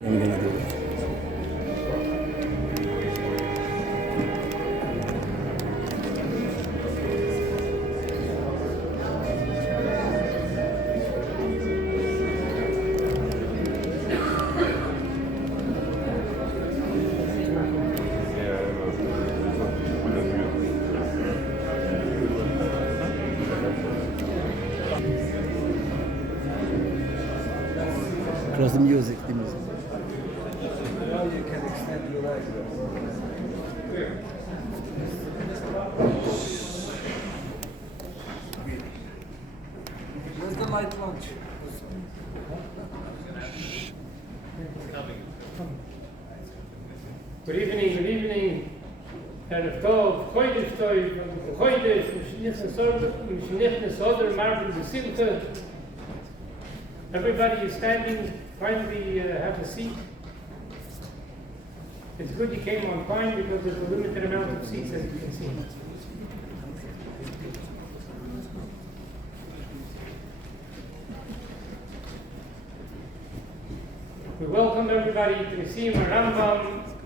Close the music, Now you can extend your legs. Where's the light lunch? Good evening, good evening. And Tov, Chodesh Tov, Chodesh, Mishnichnes Oder, Marvin Besimcha. Everybody is standing. Finally, have a seat. It's good you came on time because there's a limited amount of seats, as you can see. We welcome everybody to the סיום הרמב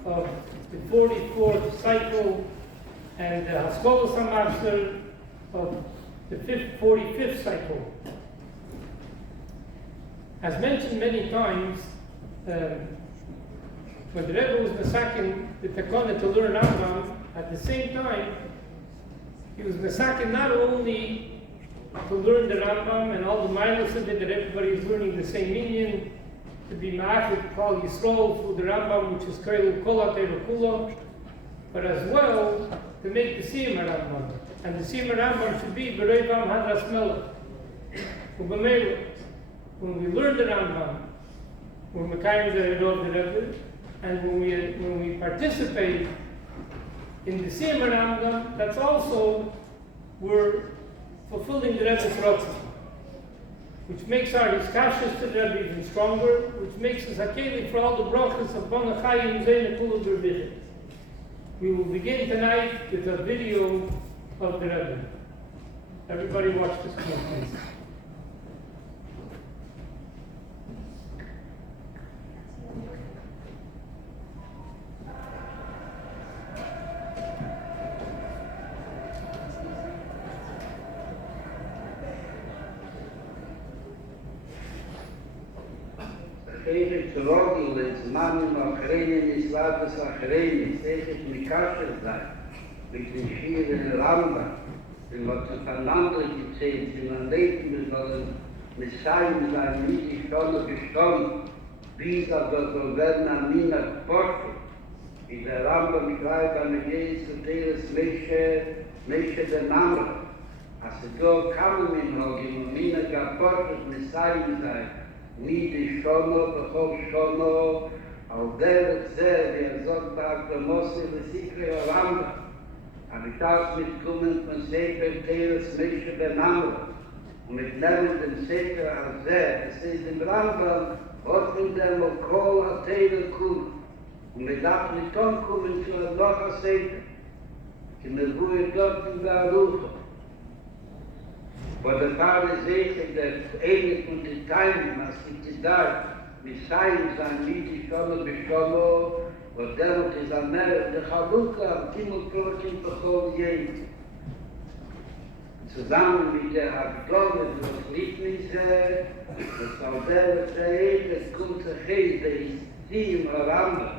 of the 44th cycle and the Haskolos HaMaster of the 45th cycle. As mentioned many times, when the Rebbe was Mesakin the Takana to learn Rambam, at the same time, he was Mesakin not only to learn the Rambam and all the miles of it, that everybody is learning the same meaning, to be Ma'afik Kol Yisrael through the Rambam, which is Kailu Kola Teru Kula, but as well to make the סיום הרמב. And the סיום הרמב should be B'Reivam Hadras Melech. When we learn the Rambam, when we carry the Rebbe, and when we participate in the סיום הרמב, that's also we're fulfilling the Rebbe's Ratzon, which makes our hiskashas to the Rebbe even stronger, which makes us hakeli for all the brachas of Bona Chayim Zein Kula B'Rvichet. We will begin tonight with a video of the Rebbe. Everybody watch this clip, please. Tegen te roddelen, mannen achreinen is laten ze achreinen, tegen mikasher zijn, met de schier en de ramba, en wat ze van anderen gezegd, in een leven we zullen Messiah zijn, niet die schone bestand, wie dat zal werden aan mina geporten. In de ramba begrijpt aan de geest, dat er is meisje de namen. Als ze door kamen in hogen, mina geporten, Messiah zijn, niet die schono, bechol schono, al der wie sagt, dat de mosse de sikre Ramba. Aber ich darf mitkommen von Sefer Teres Meshe benammen. Und mit nehmen den Sefer als das ist im Rambam, hat mit dem Okol a Teire Kul. Und wir darf nicht kommen zu einem noch a Sefer. In der Ruhe dort in der Arucho. Wo der Fall ist der Einig und die Teilung, was gibt es da, mit Seien sein, wie die Schono beschono, wo der ist am Meer, der Chalukah, Timul Krokim, Bechol Jen. Zusammen mit der Abdome, das Liebnisse, das Aldele Zeit, das kommt zu Geist, der ist סיום הרמב,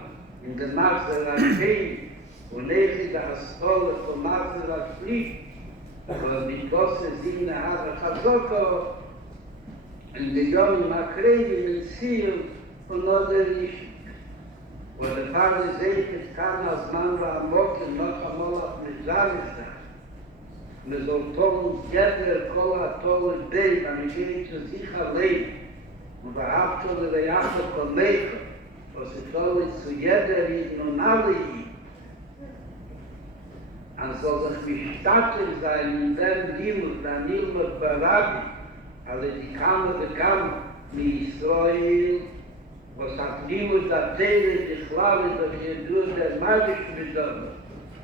in der Maxer Archein, und der Aspole von Maxer Archein, aber die große Sinne hat Chazoko, und die Jungen Makrein in סיום und oder nicht. Und der Pfarrer sagt, es kann als Mann war am Morgen noch einmal auf Mizalistan. Und er soll tollen, jeder Kola tollen Bein, aber ich gehe zu sich allein. Und überhaupt soll der Jakob von Leichen, was es soll zu jeder Rieden und alle Rieden. Und soll sich bestattet sein in dem Himmel, der Himmel Barabi, alle die Kammer bekam, mit Israel, was hat niemand der Teile, die Chlave, dass ihr durch der Magisch bedeutet.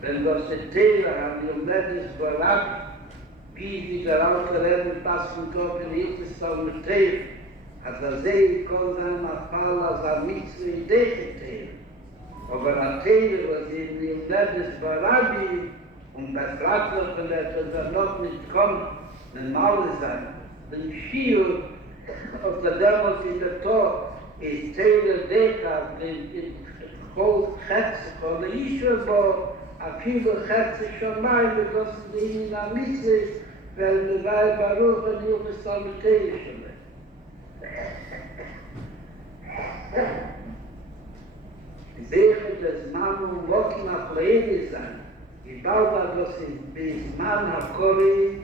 Wenn das die Teile hat, die Medis Barabi, wie die der alte Rebbe passen Kopf in Hilfestal mit Teile, אז זה כל זה נפל אז המצווה דרך aber a Teile, was im Nettes Barabi und bei Stratler dass noch nicht kommt, ein Maul sein. Den Schiel auf der Dämmel in der Tor ist Teile Deka, den Kohl Chetze, von der Ischwebo, a viele Chetze schon mal, das ist in der Mitte, weil der Weih Baruch und die Ubesalmeteie schon mal. Zeche des Mann und Wochen auf Lehre sein. Ich glaube, dass bis Mann auf Kori,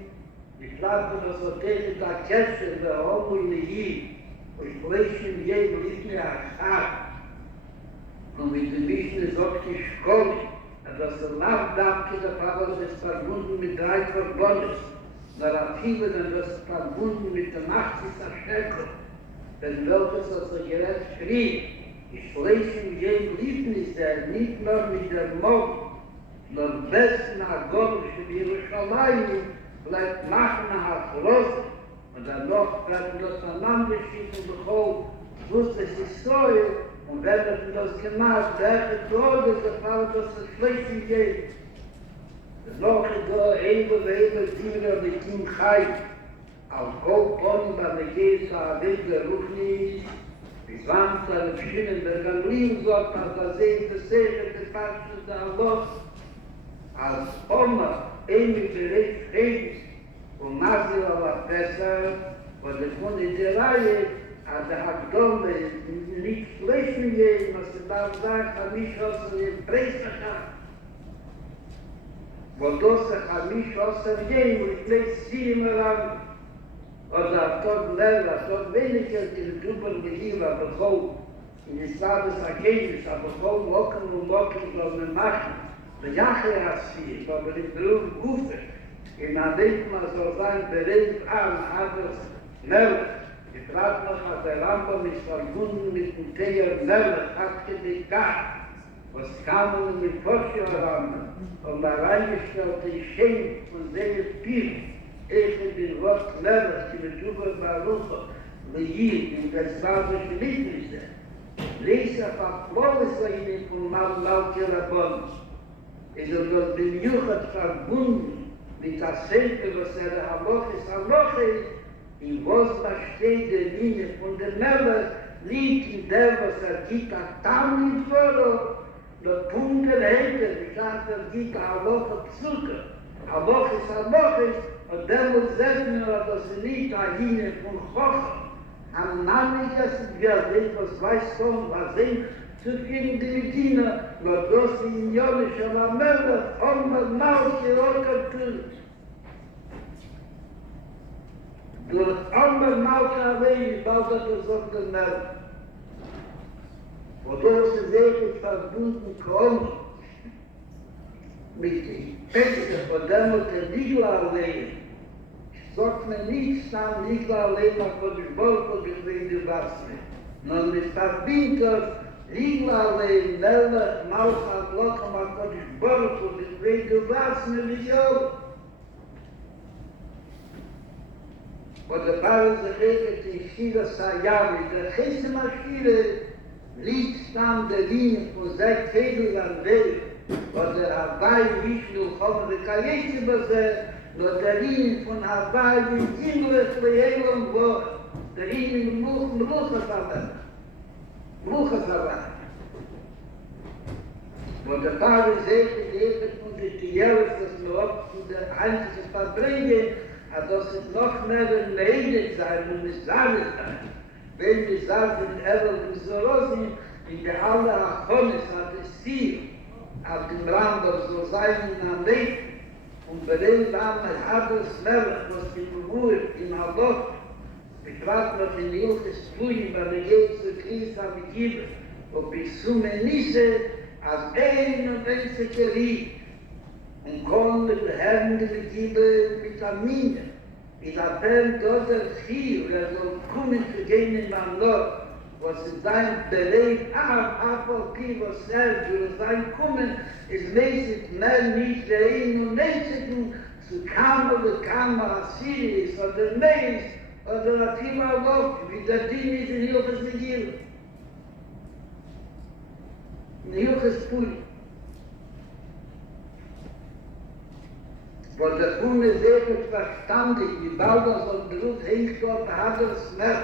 ich glaube, dass tegen der Käse der Homo in der Jid, und ich spreche in jedem Lied Achar, und mit dem Wissen sagt die Schkoli, dass nach Danke der Vater ist verbunden mit 3 Verbonnen, Narrative, denn das ist verbunden mit der Macht dieser Schreckung, denn welches gerät schrieb, ich spreche in jedem Liebnis, der nicht nur mit der Mord, nur besten Agonisch in Jerusalem bleibt machen nach Rosen und dann noch bleibt das Aneinanderschießen bekommen, wusste es ist so, und wenn das gemacht, welche Tode, der Fall, dass es schlecht geht. Noch da, Eber, Diener, mit ihm Chai, auf Goldboden, bei der Gesa, Winkler, Ruchnis, bis wann seine Schienen der Ganglien sagt, als sehen, das Segen, der Faschus, der Allah, als Oma, ewig berecht Friedens, und Masel aber besser, und der Kunde der Reihe, als der Hakdome, nicht schlechten gehen, was er da sagt, hat mich aus dem Priester gehabt. Wo das hat mich aus dem Gehen, und ich lege sie immer an, oder tot Lella, tot weniger in Dubel Gehila, aber in Islam ist Akenisch, aber Locken und Locken soll man machen. Der Jache hat sie, aber in Beruf Gufe. In Adekma soll sein, bereit an, anders Melle. Ich frage noch, hat der Rambo mich verbunden mit dem Teger Melle, hat gedeckt. Was kam und mit Forscher haben, und da reingestellt, die Schenk und sehe viel. Ich bin Wort Melle, die mit Juba Baruch, Lejid, in der Slawische Liedliste. Lese verflossen von Malkirabon. Es ist dort dem Juchat verbunden mit der Senke, was der Haloch ist, in was da steht der Linie von der Melle, liegt in der, was gibt, a Tam in Foro, der Punkt der Hände, die sagt, gibt a Haloch Zucker. Haloch ist, und der muss sagen, dass nicht eine Linie von Choch, am Namikas Geld, was weiß schon, was sind, zu viel die Medina, nur das in Jonisch, aber Melle, und Maus, die Rocker tun. Durch andere Maus allein, baut das auf der Melle. Und das ist wirklich verbunden, kommt, mit dem Päckchen, von dem und der Nigla allein. Sagt mir nicht, dann Nigla allein, aber die Wolke, die wir in die Wasser. Nun mit Verbindung, Nigla allein, Melle, Maus, hat Locken, aber die Wolke, die wir in die Wasser, nicht auch. Und der Ball sich regelt, die Schiele Sayami, der Chese Maschine, liegt dann der Linie von 6 Fädeln am Weg, und der Hawaii nicht nur kommen, der Kajese Base, nur der Linie von Hawaii, die Ingles Lehelung, wo der Linie Mluchas Hawaii. Und der Ball ist die Erde von der Tierus, das nur oft von der einzige Verbringe, dass es noch mehr ein Leben sein und es Sahne sein. Wenn wir sagen, in Sorosin, in der Halle Achonis hat es Ziel, auf dem Rambam so sein in Amek, und bei dem Rambam hat es Melech, was in Ruhe, in Adot, ich frage noch in Ilches Tui, bei der Gehe zu Christ am Kiebe, ob ich summe Nisse, als und einzige Lied, und kommen mit der Herren der Kiebe Vitamine. In der Fern dort der Chiel, soll kommen zu gehen in mein Lot, was in sein Bereit Apolki, was durch sein Kommen, ist mäßig mehr nicht der Ein und Mäßigen zu Kammer, Assiri, sondern Mäß, oder viel Lob, wie der Ding ist in Hilfes Beginn. In Hilfes Pui. Wo der Kunde sehr gut verstandig, wie bald das und Blut hängt dort, hat er es mehr.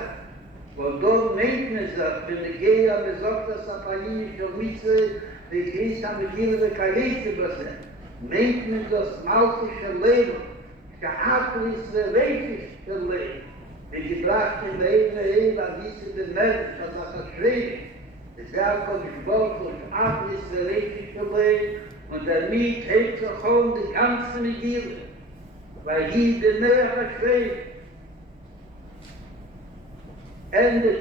Wo dort meint man sagt, wenn der Geher besorgt, dass er Palini schon mitzwe, die Christ haben die Kinder Kalite besetzt. Meint man das maltische Leben, geatlische, leibliche Leben. Die gebracht in der Ebene, an diese den Mensch, das er schwierig. Es ist einfach Sport und atlische, leibliche Leben. Und damit hält sich auch die ganze Megille, weil hier der Nähe verschwebt. Endet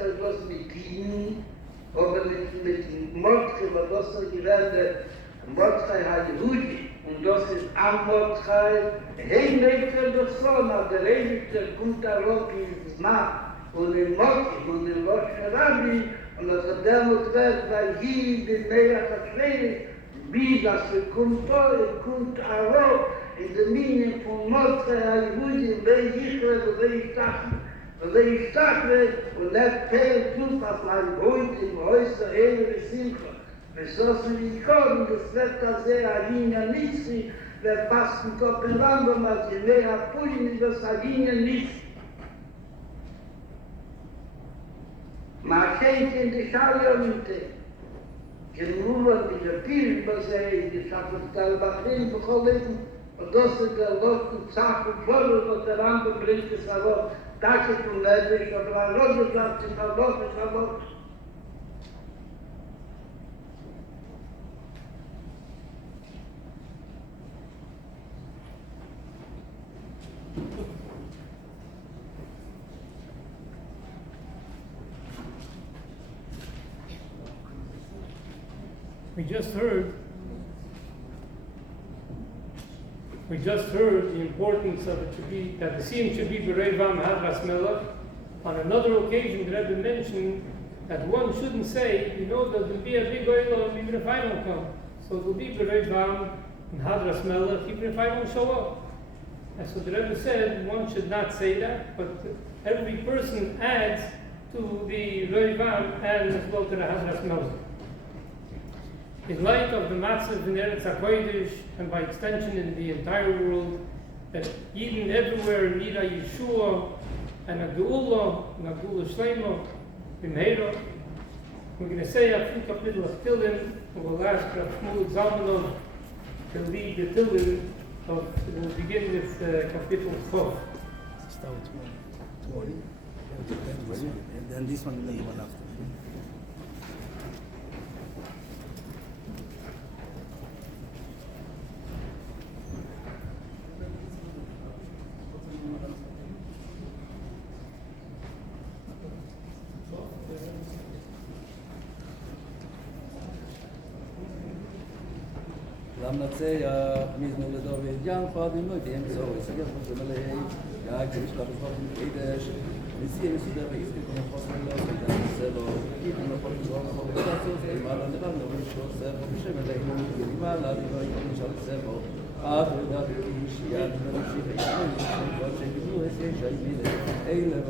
soll das mit Tiden, aber mit Mordke, weil das soll gewähnt, Mordke hat Rudi, und das ist am Mordke, hey, Mädchen, das so, nach der Ewigste kommt der Rock in das Mann, und in Mordke, und in Rosh Rabbi, und das hat der Mordke, weil hier die Nähe verschwebt, wie das kommt auch in der Linie von Mordechai Yehudi, weil ich dachte, und das fehlt tut, was man heute im Häuser Ehre Simcha. Beschlossen wie Korn, das wird das sehr Alinea Nitzi, wer passt in Kopenhagen, als je mehr Apulim ist das Alinea Nitzi. Man kennt in die Schallionite. כנראה מג'פיל בזה, ישחת את הלבחים בכל איתן, ודוס את הלוך וצח ובולו ואת הרמב ברית לסלוק, דקת ולדש, אבל הרוד את הלוך וסלוק. We just heard the importance of it to be, that the Sim should be Berevam Hadras Melech. On another occasion, the Rebbe mentioned that one shouldn't say, you know, there'll be a big oil even if I don't come. So it will be Berevam and Hadras Melech even if I don't show up. And so the Rebbe said one should not say that, but every person adds to the Berevam and as well to the Hadras Melech. In light of the Matzah in Eretz HaKodesh, and by extension in the entire world, that Yidden everywhere need a Yeshua and a Geula, and a Geula Shlema, B'meira. We're going to say a few kapitel of Tillim, and we'll ask Rav Shmuel Zalmanov to lead the Tillim we'll begin with kapitel Chof. Start with 20, and then this one will be one after. Lamnatzea, Miznu Ledovid, Jan Fadim, Lodim, so it's a gift from the Malay, Yag, Krishna, Kadesh, Nissim, Sudan, Istikon, Hospital, and Selo, even the Hospital of the Castle, a man on the Rand of Show, Sebo, Shemelay, Mala, Shal Sebo, after that, Shian, watching the USA, Shamil, Ele,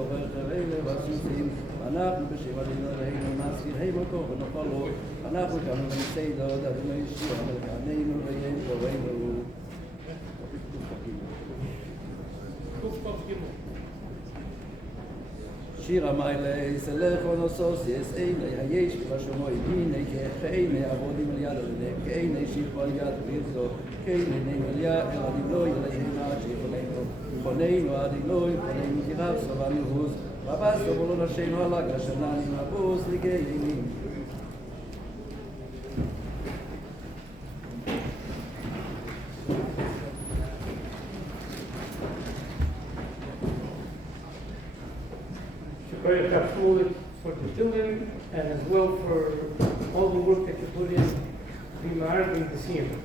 Ele, Vasim, אנחנו בשבעים אלוהינו נזכיר היבוקו ונפלו אנחנו קמנו ונצאידו דדנו ישוע מלכננו ויין בואנו שיר המיילי סלחו נוסוס יש איני היש ובשומו הנה כאיני עבודים על יד אדוני כאיני שיפו על יד וירזו כאיני נמל יד אל אדינוי אליהם עד שיכולנו פוננו אדינוי פוננו תירב סובנו הוז Rabas Tobolo Sheno Alaga Shanani Mabos Ligayini. Shukriya Kaful for the children and as well for all the work that you put in to be married in the Sim.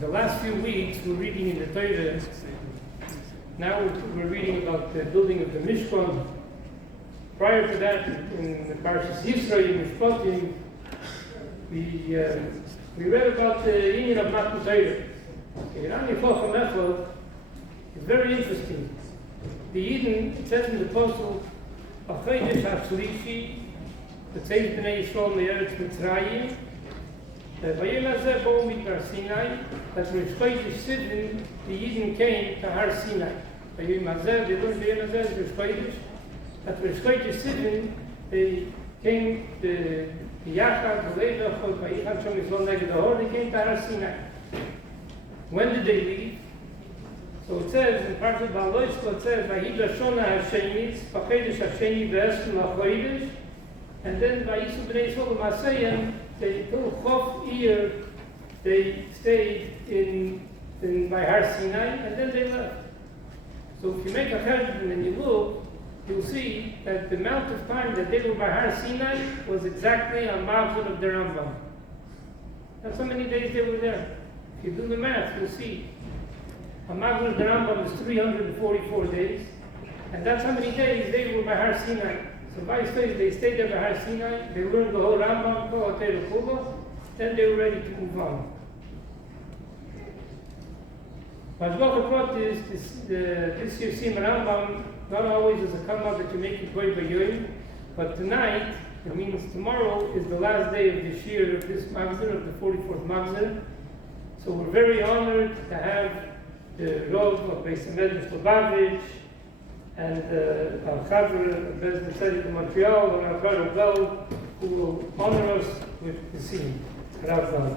The last few weeks we're reading in the Torah. Now we're reading about the building of the Mishkan. prior to that, in the Parshas Yisro, in Mishpatim, we read about the union of Matan Torah. It's very interesting. The Eden, it says in the Apostle, "Achodesh HaShlishi, B'tzeit B'nei Yisrael Me'eretz Mitzrayim, Vayel Hazeh Bo Midbar Sinai." That Rosh Chodesh Sivan, the Eden came to Har Sinai. Vayel Hazeh, they learned Vayel Hazeh, Rosh Chodesh. At Rosh Chodesh Sivan, they came to Yachad, the Leidach, Vayichad Shom Yisrael Neged Ahor, they came to Har Sinai. When did they leave? So it says in part of Baloisko, it says, "Vayid Shona Hashemitz, Pachedesh Hasheni Ve'eskim Lachodesh," and then Vayisu Bnei Yisrael Maseyim, they took Chof Iyar, they stayed in by Har Sinai, and then they left. So if you make a cheshbon and you look, you'll see that the amount of time that they were by Har Sinai was exactly a margin of the Rambam. That's how many days they were there. If you do the math, you'll see. A margin of the Rambam is 344 days, and that's how many days they were by Har Sinai. So by studies, they stayed there by Har Sinai, they learned the whole Rambam, then they were ready to move on. Mashbach is this year's Sim Rambam, not always is a come up that you make it by Yoim, but tonight, it means tomorrow, is the last day of this year of this Magzor, of the 44th Magzor. So we're very honored to have the Rav of Beis Hamikdash Lubavitch and Al-Khadr of Beis Hamikdash of Montreal and Al-Khadr Bell, who will honor us with the scene. Rav.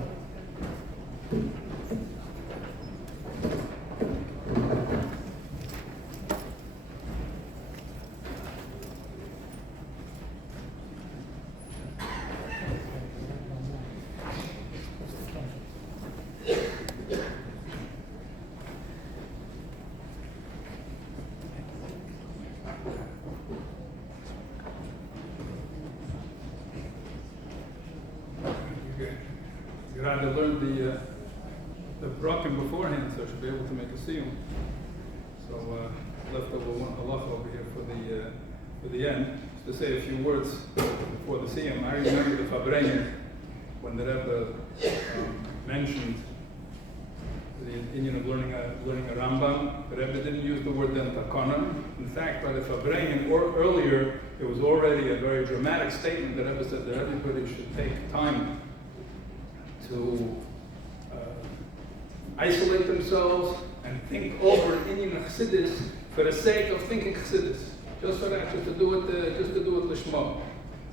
You had to learn the Brocken beforehand, so I should be able to make a סיום. So left over one halacha over here for the end, to say a few words before the סיום. I remember the Fabrengen when the Rebbe mentioned the Indian of learning a Rambam. The Rebbe didn't use the word then takana. In fact, by the Fabrengen or earlier, it was already a very dramatic statement. The Rebbe said that everybody should take time to isolate themselves and think over Indian Chassidus for the sake of thinking Chassidus. Just for that, just to do it l'shmo.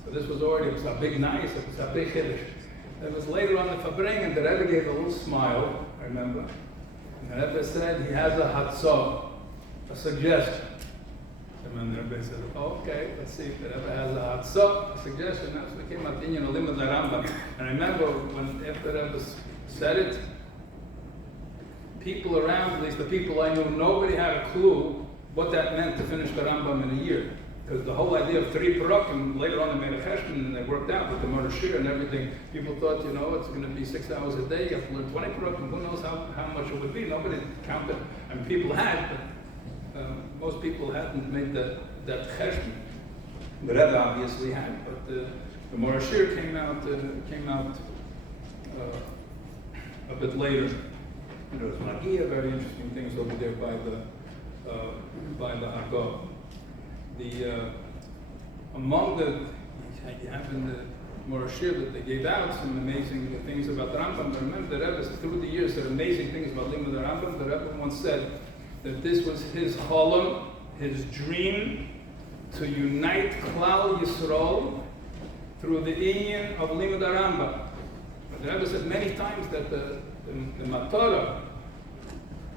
So this was already, it was a big nice, it was a big chiddush. It was later on the Fabrengen, and the Rebbe gave a little smile, I remember. And the Rebbe said he has a hatzah, a suggestion. And the Rebbe said, okay, let's see if the Rebbe has a hatzah, a suggestion. That's what came out the Indian Olim of the Rambam. And I remember when after the Rebbe said it, people around, at least the people I knew, nobody had a clue what that meant to finish the Rambam in a year. Because the whole idea of 3 parakim, later on they made a cheshbon and they worked out with the Mordashir and everything. People thought, you know, it's going to be 6 hours a day, you have to learn 20 parakim, who knows how much it would be. Nobody counted. I mean, people had, but most people hadn't made that cheshbon. The Rebbe obviously had, but the Mordashir came out a bit later. You know, there's Magia, very interesting things over there by the Agog. Among you have in the Mordashir that they gave out some amazing things about the Rambam. But remember, the Rebbe through the years said amazing things about Limud the Rambam. The Rebbe once said that this was his cholam, his dream, to unite Klal Yisrael through the inyan of Limud the Rambam. But the Rebbe said many times that the Matorah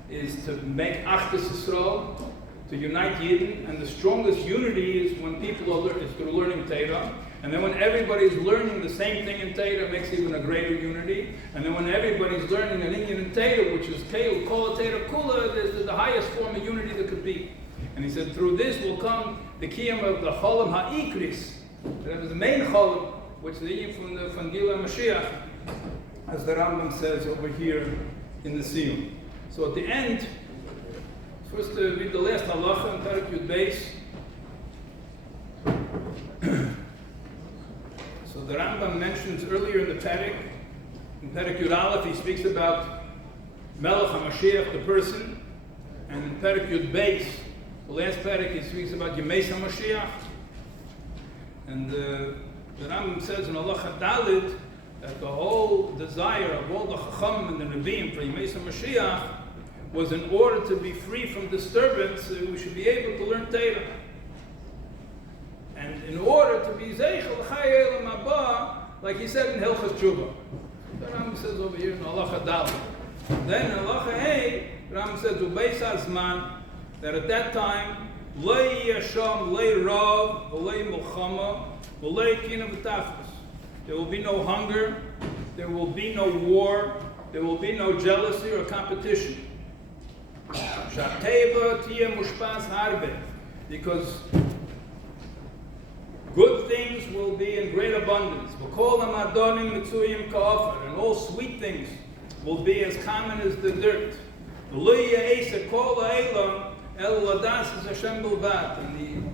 is to make Achdus Yisrael, to unite Yidden, and the strongest unity is when people is through learning Torah, and then when everybody's learning the same thing in Torah, it makes even a greater unity, and then when everybody's learning an Indian in Torah, which is Keil, Kol Torah Kula, there's the highest form of unity that could be. And he said, through this will come the Kiyam of the Cholam HaIkris, that is the main Cholam, which is the Yidden from Gila Mashiach, as the Rambam says over here in the סיום. So at the end, first read the last halacha and Tarik Yud Beis. So the Rambam mentions earlier in the Perek, in Perek Yud Aleph, he speaks about Melech HaMashiach, the person, and in Perek Yud Beis, the last Perek, he speaks about Yemes HaMashiach. And the Rambam says in Allah Dalit that the whole desire of all the Chacham and the Nevi'im for Yemes HaMashiach was in order to be free from disturbance, we should be able to learn Torah. And in order to be Zeichel Chayei Olam Haba, like he said in Hilchas Tshuva. The Rambam says over here in Allah Dalit. Then in Allah Hey, the Rambam says, Ubeis HaZman, that at that time, Lei Yasham, Lei Rav, Lei Mulchama, Lei Kina V'Tachlis. There will be no hunger, there will be no war, there will be no jealousy or competition. Shateva Tia Mushpas Harbe, because good things will be in great abundance. V'kol ha'madonim mitzuyim ka'ofer, and all sweet things will be as common as the dirt. V'lo ya'esa kol ha'elam el ladas es Hashem bilvad, and the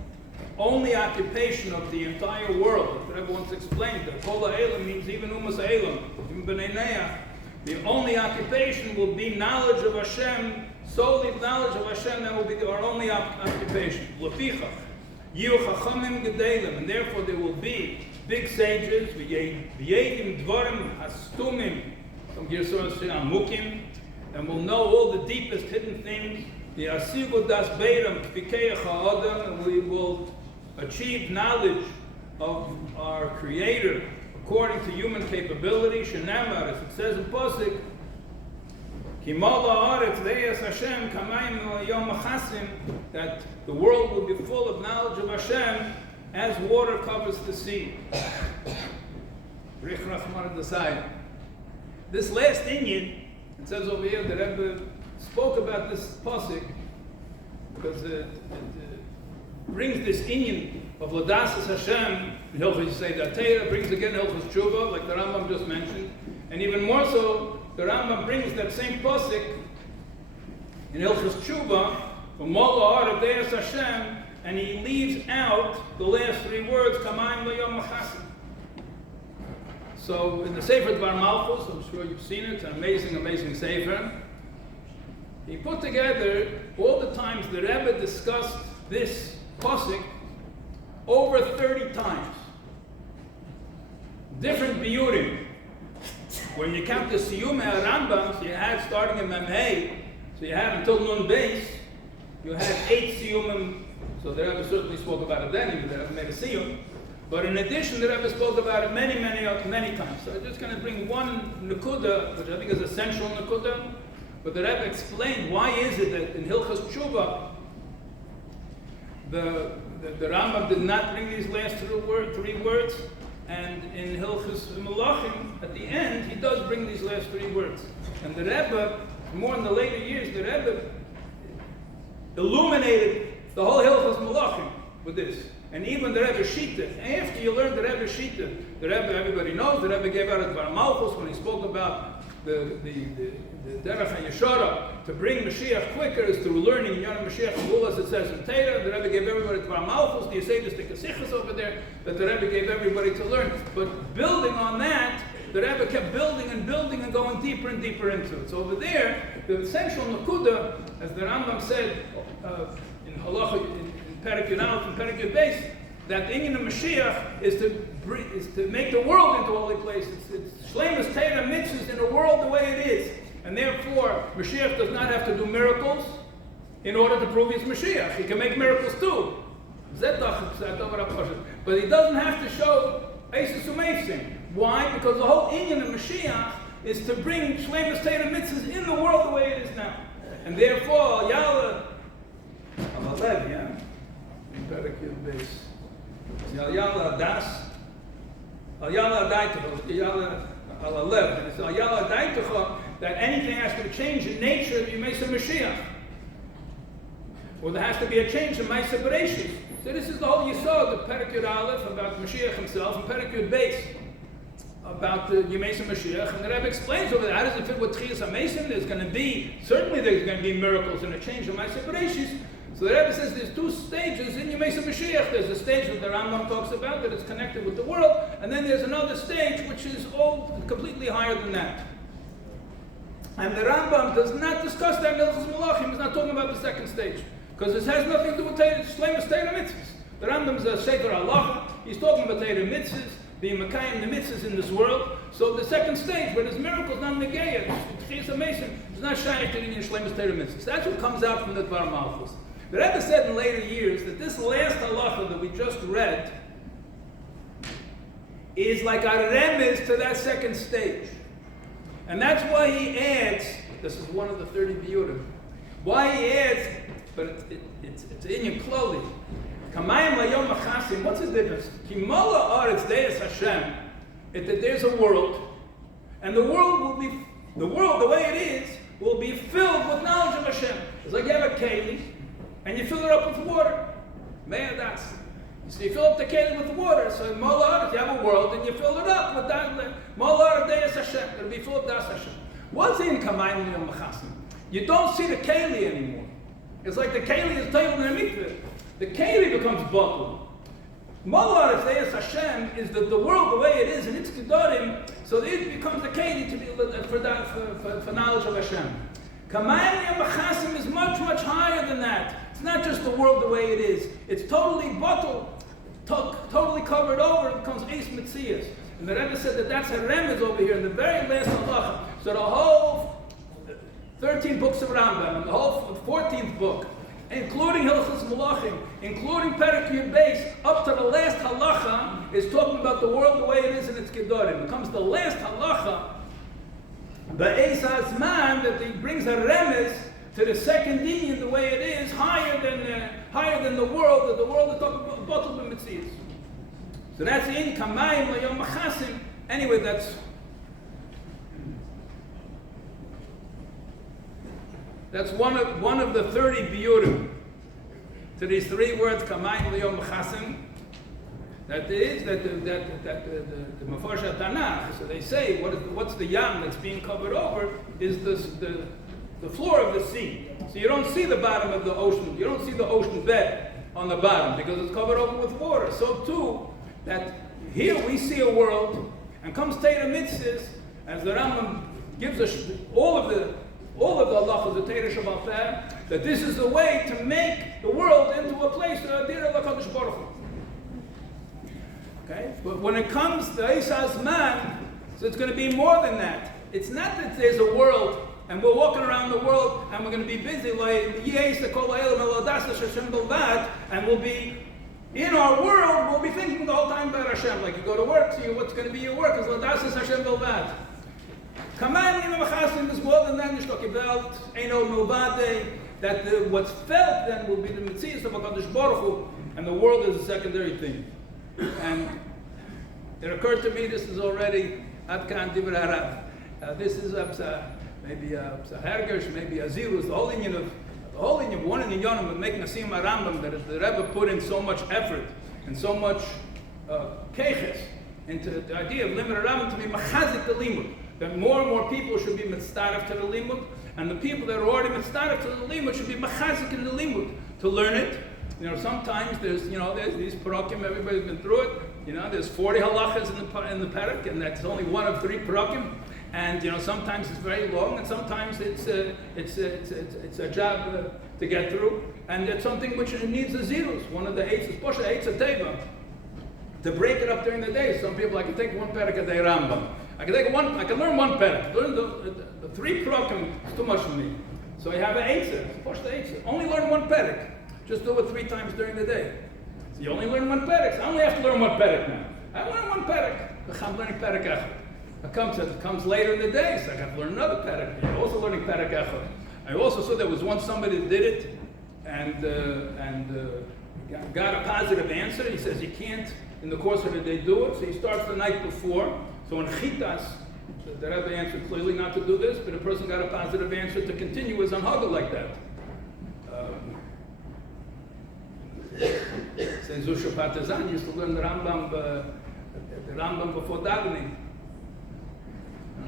only occupation of the entire world, that everyone's explained, that kol ha'elam means even umas ha'elam, even b'nei neach. The only occupation will be knowledge of Hashem, solely knowledge of Hashem, that will be our only occupation. L'fichach. Yiu chachamim gedelim, and therefore there will be big sages, v'yedim dvarim hastumim, from Girsos Amukim, and will know all the deepest hidden things. V'yasigu das beiram k'fikei ha'adam, and we will achieve knowledge of our Creator according to human capability. Shenamar, as it says in Posik, that the world will be full of knowledge of Hashem as water covers the sea. This last inyan, it says over here that Rebbe spoke about this pasuk because it brings this inyan of Ladasas Hashem, Hilchos Seder Torah, brings again Hilchos Tshuva, like the Rambam just mentioned, and even more so, the Rambam brings that same pasuk in Hilchos Tshuva, Hashem, and he leaves out the last three words, Kamayim L'Yom Machasim. So in the Sefer Dvar Malchus, I'm sure you've seen it, it's an amazing, amazing Sefer. He put together all the times the Rebbe discussed this pasuk over 30 times. Different biyurim. When you count the סיום Rambam, so you had starting in Memhei, so you had until Nun Beis, you had 8 Siyumim, so the Rebbe certainly spoke about it then, even the Rebbe made a Siyum. But in addition, the Rebbe spoke about it many times. So I'm just going to bring one Nakuda, which I think is essential Nakuda, but the Rebbe explained why is it that in Hilchos Tshuva, the Rambam did not bring these last three words, and in Hilchos Melachim, at the end, he does bring these last 3 words. And the Rebbe, more in the later years, the Rebbe illuminated the whole Hilchos Melachim with this. And even the Rebbe Shita, after you learn the Rebbe Shita, the Rebbe, everybody knows, the Rebbe gave out at Dvar Malchus when he spoke about the Derech HaYeshara, to bring Mashiach quicker is through learning in Yonah Mashiach and Gula, as it says in Torah. The Rebbe gave everybody to Dvar Malchus, the Yesodis, the Kasichas over there, that the Rebbe gave everybody to learn. But building on that, the Rebbe kept building and going deeper and deeper into it. So over there, the essential Nakuda, as the Rambam said in Halacha, in Perek Yud Aleph and Perek Yud Beis, that the inyan of Mashiach is to make the world into a holy place. It's Shleimus Torah mitzvahs in the world the way it is. And therefore, Mashiach does not have to do miracles in order to prove he's Mashiach. He can make miracles too. But he doesn't have to show Eisus Umeifsim. Why? Because the whole inyan of Mashiach is to bring Shleimus Torah mitzvahs in the world the way it is now. And therefore, Yalla, Amalev, yeah? In Perek Yud Beis. Yalla Das, Yalla Adaitocha, Yalla Alalev. It's Yalla Adaitocha that anything has to change in nature of Yemesa Mashiach. Or there has to be a change in Maisa Bereshis. So this is the whole Yisod of Perek Yud Aleph about Mashiach himself, and Perek Yud Beis about the Yemesa Mashiach. And the Rebbe explains over there, how does it fit with Tchias HaMesim? There's going to be, certainly there's going to be miracles and a change in Maisa Bereshis. So the Rebbe says there's two stages in Yemei Mashiach. There's a stage that the Rambam talks about that is connected with the world, and then there's another stage which is all completely higher than that. And the Rambam does not discuss that in Hilchos Malachim. He's not talking about the second stage, because this has nothing to do with Shleimus Torah mitzvahs. The Rambam is a Sefer Halacha. He's talking about Torah mitzvahs, being Mekayim the mitzvahs in this world. So the second stage, where there's miracles, not Negeya, it's amazing. It's not Shaykh to the Shleimus Torah mitzvahs. That's what comes out from the Dvar Malchus. The Rebbe said in later years that this last halacha that we just read is like a remez to that second stage. And that's why he adds, this is one of the 30 biyurim, why he adds, but it's inyan kloli, kamayim layom machasim, what's the difference? Ki mola aretz deis Hashem, that there's a world, and the world, the way it is, will be filled with knowledge of Hashem. It's like you have a keli, and you fill it up with water. Me'adas. So you fill up the keli with water. So mola aretz, you have a world, and you fill it up with that. Mola aretz deis Hashem. It'll be full of das Hashem. What's in kamayim layom machasim? You don't see the keli anymore. It's like the keli is taken in a mikveh. The keli becomes bottled. Mola aretz deis Hashem is the world the way it is, and it's kedorim, so it becomes the keli to be for knowledge of Hashem. Kamayim layom machasim is much, much higher than that. It's not just the world the way it is. It's totally bottled, totally covered over. It becomes Eis Metzias. And the Rebbe said that that's a remez over here in the very last halacha. So the whole 13 books of Rambam, and the whole 14th book, including Hilchos Malachim, including Perek Yud Beis, up to the last halacha, is talking about the world the way it is in its Gedorim. It comes the last halacha, Ba'ez HaZman, that he brings a remez to the second dinion the way it is, higher than the world, that the world is talking about Mitzias. So that's in Kamayim Layom Machasim. Anyway, that's one of the 30 biyurim to these three words Kamayim Layom Machasim. That is the Mefarshei Tanakh. So they say what's the yam that's being covered over is the floor of the sea. So you don't see the bottom of the ocean. You don't see the ocean bed on the bottom because it's covered over with water. So too, that here we see a world, and comes Torah mitzvahs, as the Rambam gives us all of the halachas of Torah Shabbat, that this is the way to make the world into a place of Adira LaKadosh Baruch Hu. Okay? But when it comes to Eis HaZman, so it's going to be more than that. It's not that there's a world and we're walking around the world and we're going to be busy like and we'll be in our world, we'll be thinking the whole time about Hashem. Like you go to work, so what's going to be your work is Ladasas Hashem Bilvad. Kamayim Machasim is more than that. Nishtokibelt, Eino Milvade, that what's felt then will be the Metzias of HaKadosh Baruch Hu, and the world is a secondary thing. And it occurred to me, this is already Adkan Dibur Harav. This is maybe a Hergersh, maybe a Zirus, the whole Inyan of one in the Yonim of making a Sim Arambam, that the Rebbe put in so much effort and so much keches into the idea of Limud Arambam to be machazik the limud, that more and more people should be mitzdaref to the limud, and the people that are already mitzdaref to the limud should be machazik in the limud to learn it. You know, sometimes there's these parakim, everybody's been through it. You know, there's 40 halachas in the parak, and that's only one of 3 parakim. And sometimes it's very long, and sometimes it's a job to get through, and it's something which needs a zirus. One of the eights is posha eights a teva to break it up during the day. Some people, I can take one parak a day Rambam. I can learn one parak. Learn the 3 parakim is too much for me. So you have an eitzah, posha eitzah. Only learn one parak. Just do it 3 times during the day. So you only learn one parak. So I only have to learn one parak now. I learn one parak. I'm learning parak echad. It comes later in the day, so I have to learn another parak. I'm also learning parak echad. I also saw there was once somebody that did it and got a positive answer. He says you can't, in the course of the day, do it. So he starts the night before. So in chitas, the Rebbe answered clearly not to do this, but a person got a positive answer to continue his anhaga like that. Says Zusha Partizan used to learn the Rambam before davening.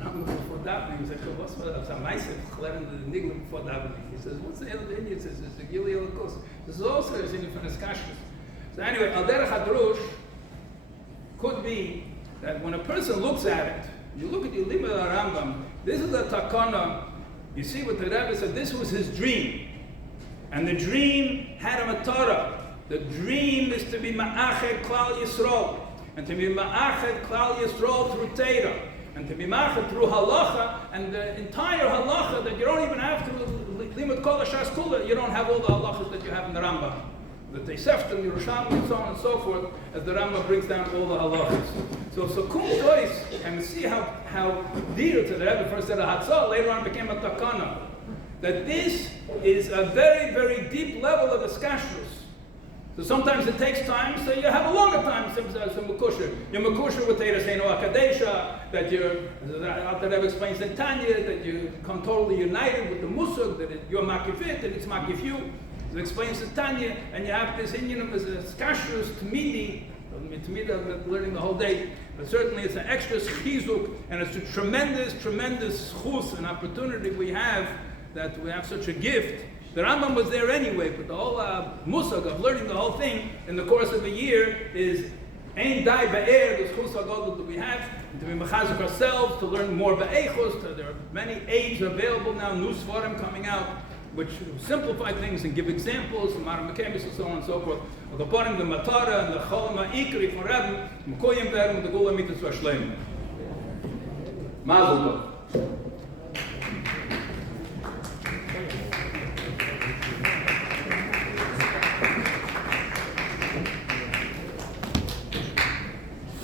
Rambam before davening, he said, what's for that? I said, the nigla before davening. He says, what's the other Indian? He says, it's the Gili Elokos. This is also a thing from his kashrus. So anyway, Al Derech HaDrush could be that when a person looks at it, you look at the Limud Rambam, this is a takana. You see what the Rebbe said, this was his dream. And the dream had a matara. The dream is to be ma'ached Klal Yisrael. And to be ma'ached Klal Yisrael through Torah. And to be ma'ached through halacha. And the entire halacha that you don't even have to limit kol hashas kula. You don't have all the halachas that you have in the Rambam. The Tosefta, the Yerushalmi, and so on and so forth, as the Rambam brings down all the halachas. So kum tois, and we see how dear to the Rebbe first said a hatzah, later on became a takana. That this is a very, very deep level of iskashrus. So sometimes it takes time, so you have a longer time, some makusher. You're makusher with Teira Seino Akadesha, that you're, the Rebbe explains in Tanya, that you come totally united with the Musug, that you're makifit, and it's makif. It explains the Tanya, and you have this Indian of a skashrus, Tmidi, I've been learning the whole day, but certainly it's an extra chizuk, and it's a tremendous, tremendous chus and opportunity we have, that we have such a gift. The Rambam was there anyway, but the whole musag of learning the whole thing in the course of a year is ein dai ba'er, this chus hagadol that we have, and to be mechazik ourselves, to learn more ba'echus. There are many aids available now, new svarim coming out, which simplify things and give examples, and so on and so forth. The Parim, the Matara, and the Cholma Ikri for Rebbe, Mkoyim Berm, and the Gula Mitzvah Shleim. Mazel Tov.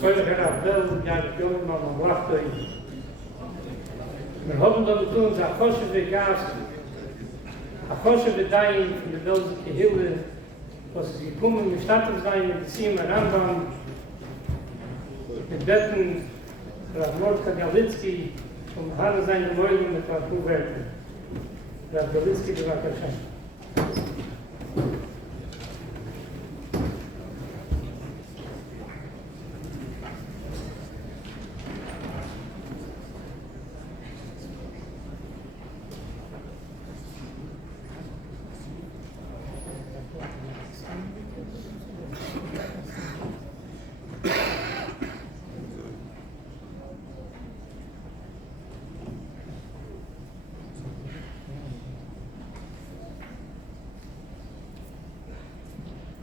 Heute gerade wel, ja, die Jungen mal wachten. Wir haben da mit uns eine kosche Gast, eine kosche Dain von der Dose Kehille, was sie gekommen mit Stadt sein in Sim Rambam. Mit Betten Mordka Galitzki vom Haare seine Mäulen mit der Kuhwerte. Der Galitzki Bevakashan.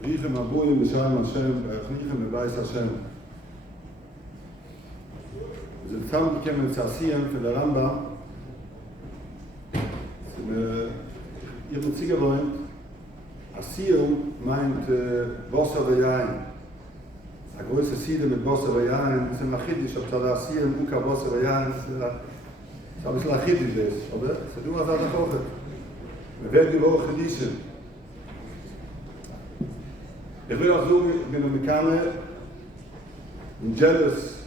Richem Abuim B'Shalom Hashem, Richem B'Bayis Hashem. Wir sind zusammengekommen zu Sion für der Rambam. Ihr habt Sie gewohnt, Sion meint Wasser und Jain. Eine große Siede mit Wasser und Jain. Das ist ein Achidisch, ob das Sion, Uka, Wasser und Jain. Das ist ein bisschen Achidisch, oder? Das ist nur was anderes auch. Wir werden die Woche genießen. Ich will auch sagen, ich bin ein Mekaner, I'm jealous,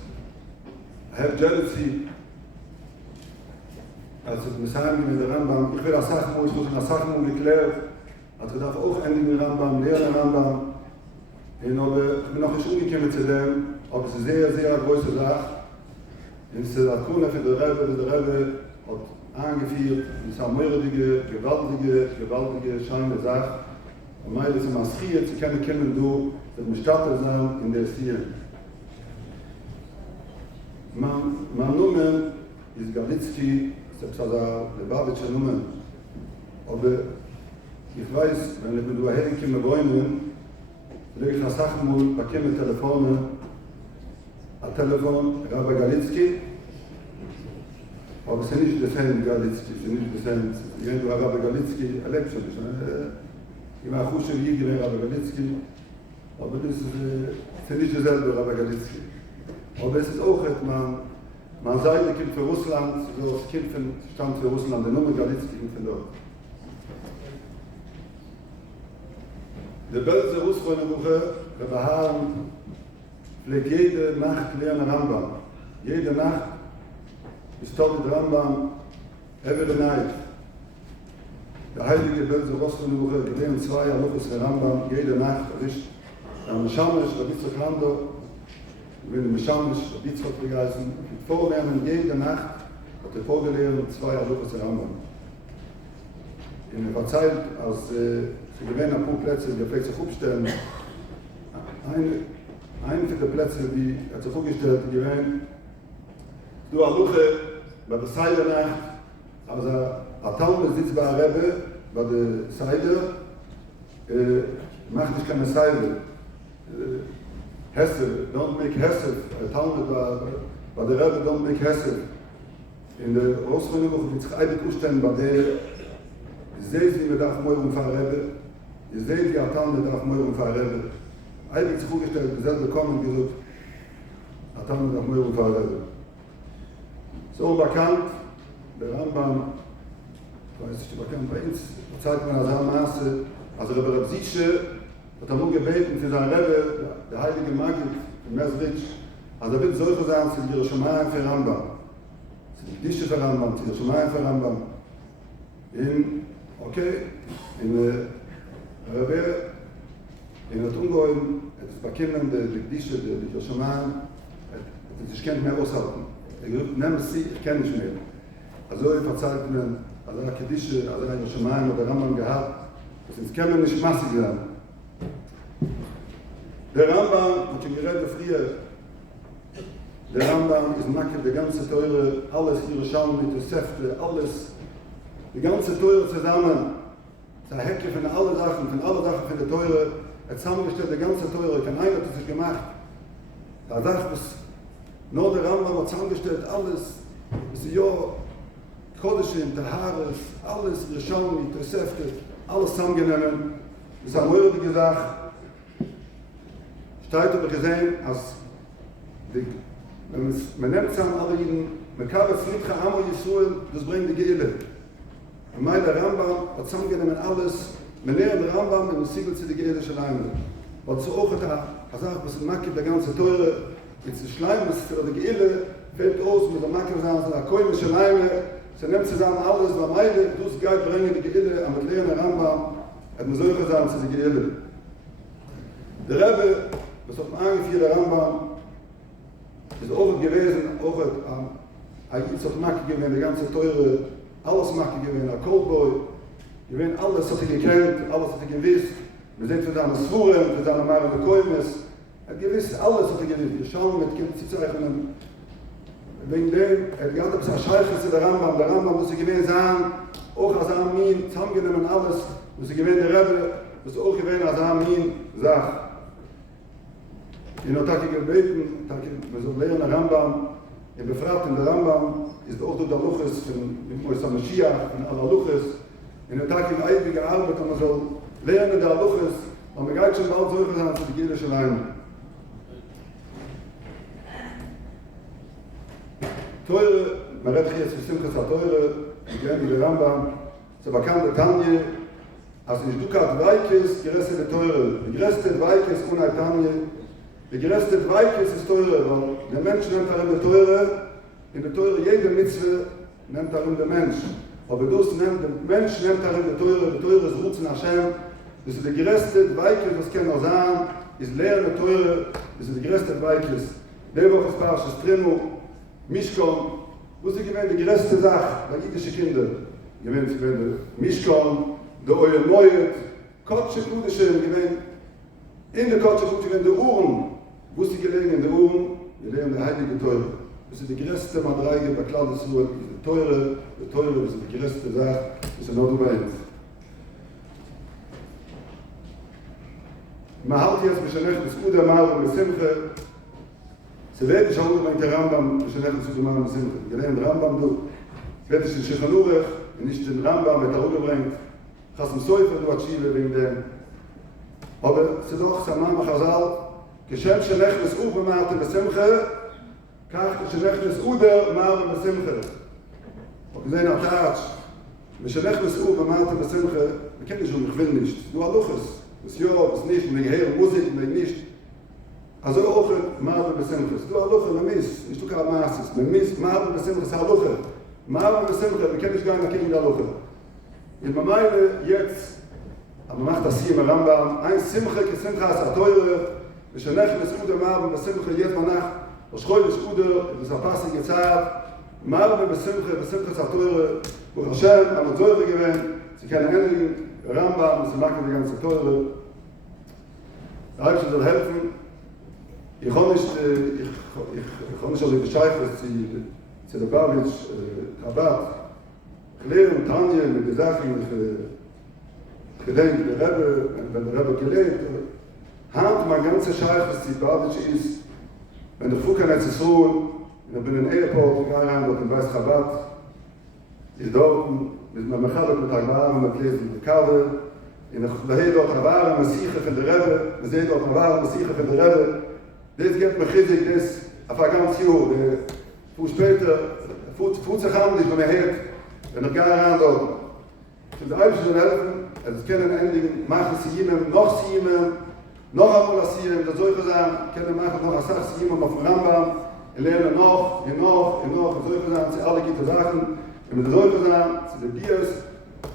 I have jealousy, als het Messiaen in de Rambam, ich will eine Sache, ich muss eine Sache geklärt, als ich darf auch endlich mit Rambam, lernen Rambam, und ich bin noch nicht umgekommen zu dem, aber es ist eine sehr, sehr große Sache, und es ist eine Kunde für die Rebbe hat angeführt, und es ist eine gewaltige, scheine Sache, und meine, das ist eine Maschine, sie können du, das muss Stadt sein in der Stil. Mein Name ist Galitzki, das ist der Babetscher Name. Aber ich weiß, wenn ich mit der Herren wohnen, lege ich nach Sachmul, bekomme Telefone, ein Telefon, Rabbi Galitzki, aber es ist nicht der Fan Galitzki, es ist nicht der Fan, ich bin Rabbi Galitzki, er lebt schon nicht. Ich war Chushe wie ich, Rabbi Galitzki, aber das ist nicht dasselbe Rabbi Galitzki. Aber es ist auch, man sagt, er kommt für Russland, so das Kind stammt für Russland, der Nummer Galitzki kommt von dort. Der böse Russland-Buche, der Bahan, pflegt jede Nacht lernen Rambam. Jede Nacht ist mit Rambam, every night. Der heilige böse Russland-Buche, die lernen 2 Jahre für Rambam, jede Nacht, am Schamisch, der Bitzok-Lando, wenn wir Schamisch, der Bitzok begreifen, vorlernen jede Nacht hat vorgelehrt 2 Halluches der Rambam. In der Zeit, als sie gewähnen ein paar Plätze, die vielleicht sich aufstellen, eine von den Plätzen, die hat sich vorgestellt, die gewähnen, du Halluche, bei der Seide-Nacht, also ein Talmud sitzt bei der Rebbe, bei der Seide, macht nicht keine Seide. Hesse, don't make Hesse. Talmud bei der Rebbe, don't make Hesse. In der Großrunde wird sich eigentlich ausstellen, bei der seht sie mit der Morgen von der Rebbe, ihr seht die Talmud mit der Morgen von der Rebbe. Eigentlich sich vorgestellt, selber kommen und gesagt, Talmud mit der Morgen von der Rebbe. So bekannt, der Rambam, weiß ich, bekannt bei uns, zeigt man als Maße, also Rebbe Rebsische, hat nur gebeten für seine Rebbe, der heilige Magid, in Mesrich, also wird solche Sachen zu ihrer Schamayim für Rambam, zu die Gdische für Rambam, zu ihrer Schamayim für Rambam. In Rebbe, in der Tungoin, es ist bekennen, die Gdische, die Schamayim, ich kann nicht mehr aushalten. Nehmt sie, ich kenne nicht mehr. Also ich verzeiht mir, also eine Kedische, also eine Schamayim oder Rambam gehabt, das können wir nicht massig sein. Der Rambam, hat schon geredet früher, der Rambam ist nackig, die ganze Teure, alles ihre Schaum mit der Säfte, alles, die ganze Teure zusammen, das ist eine Hecke von allen Sachen von der Teure, zusammengestellt, die ganze Teure, kein einer hat sich gemacht. Da sagt es, nur der Rambam hat zusammengestellt, alles, das ist ja, Kodeshim, der Haares, alles, ihre Schaum mit der Säfte, alles zusammengenommen. Das ist eine würdige Sache. Steht aber gesehen, als man nimmt zusammen alle Jeden, man kann es nicht Amo Yisrael, das bringt die Gehle. Und mein der Rambam hat zusammengenommen alles, man lernt der Rambam und siegelt sie die Gehle Schleime. Was so auch hat, sagt, was Makki der ganze Teure, jetzt die Schleime ist für die Gehle, fällt aus mit der Makki, so eine Koime Schleime, sie nimmt zusammen alles, weil meine, du es Geil bringen die Gehle, aber mit lernen der Rambam, hat man solche Sachen zu die Gehle. Der Rebbe, das hat man angeführt, der Rambam, ist auch gewesen, auch ein Makki gewesen, die ganze Teure, alles Makki gewesen, ein Coldboy, gewesen, alles hat gekannt, alles hat gewiss, wir sind für seine Schuren, für seine Mare der Koimes, gewiss, alles hat gewiss, wir schauen mit Kindzeichnen, wegen dem, hat ein bisschen Scheichel der Rambam muss gewesen sein, auch als Amin, zusammengenommen alles, muss gewesen der Rebbe, muss auch gewesen als Amin, sagt, in der Tag gebeten, wir sollen lernen der Rambam, in befragt in der Rambam, ist auch der Luches von Moisam Mashiach, von aller Luches, in der Tag in Eibig gearbeitet, und man soll lernen der Luches, und man geht schon bald solche sein, zu die Gehle Schleime. Teure, man redet hier jetzt für Simchas Teure, die der Rambam, so bekannt der Tanje, als in Stukat Weikes, gereste Teure, die gereste Weikes ohne Tanje, die gereste Weikes ist Teure, weil der Mensch nennt darin der Teure, in der Teure jede Mitzwe nennt darin der Mensch. Aber der Mensch nennt darin der Teure ist Rutzen Hashem, das ist die gereste Weikes, das kann man sagen, ist Lehr der Teure, das ist die gereste Weikes. Der Woche ist Parashas Trimo, Mishkan, wo sie gewähnt die gereste Sache, bei jüdische Kinder, gewähnt Mishkan, der Oye Moyet, Kotsche Kudische, gewähnt in der Kotsche Kudische, der Uhren, wo sie gelegen in der Uhren, wir lernen der heilige Teure. Das ist die gereste Madreige, bei Klaus Ruhe, die Teure, das ist die gereste Sache, das ist noch gemeint. Man hat jetzt ein bisschen das Uder mal und mit Simche, sie werden schon unbedingt der Rambam, ein bisschen zu machen mit Simche. Gelernt Rambam, du, wird es in Shechanurech, nicht den Rambam, mit der Ruhe bringt, hast im Seufer, du hast Schiele wegen dem. Aber es ist auch, Samam Chazal, Geshem Shenechnes Uber Marte Besimche, Kach Shenechnes Uder Marte Besimche. Und wir sehen auch Tatsch, Shenechnes Uber Marte Besimche, wir kennen schon, ich will nicht, du Aluches, das ja, das nicht, wegen Heer Musik, wegen nicht. Also auch Marte Besimche, du Aluche, man misst, nicht du kann Maßes, man misst, Marte Besimche, ist Aluche. Marte Besimche, wir kennen nicht gar nicht, kennen Aluche. In der Meile jetzt, aber man macht das hier im Rambam, ein Simche, Simchas Teure, Shenechnes Uder Marte Besimche, jetzt mal nach, was Schreul ist Uder, das ist eine passige Zeit, Marbe besimche Satoire, wo Hashem am Zoyre gewinnt, sie kennen endlich Rambam, sie machen die ganze Teure. Der Eibste soll helfen. Ich kann nicht also Bescheid, dass sie Lubavitch, Rabat, gelehrt und Tanje mit den Sachen, gedenkt, der Rebbe, wenn der Rebbe gelebt, hat mein ganzer Scheich, dass die Lubavitch ist, wenn der Fukanetz ist so, ich bin in Airport, ich gehe rein, dort in Weiß Rabat, ist dort, mit meinem Mechalek, mit Agmar, mit Lesen, mit Kade, in der Heer dort Agmar, Messiche von der Rebbe, wir sehen dort Agmar, Messiche von der Rebbe, das gibt mir Chizik, das auf ein ganzes Jahr, wo später, fuhrt sich an, nicht mehr hört, wenn ich gehe rein dort. Und der Eibische soll helfen, es können endlich machen Siyimem, noch einmal Siyimem, das soll ich sagen, können machen noch eine Siyimem auf dem Rambam, lernen noch, das soll ich sagen, sie alle gute Sachen, und das soll ich sagen, sie sind Bias,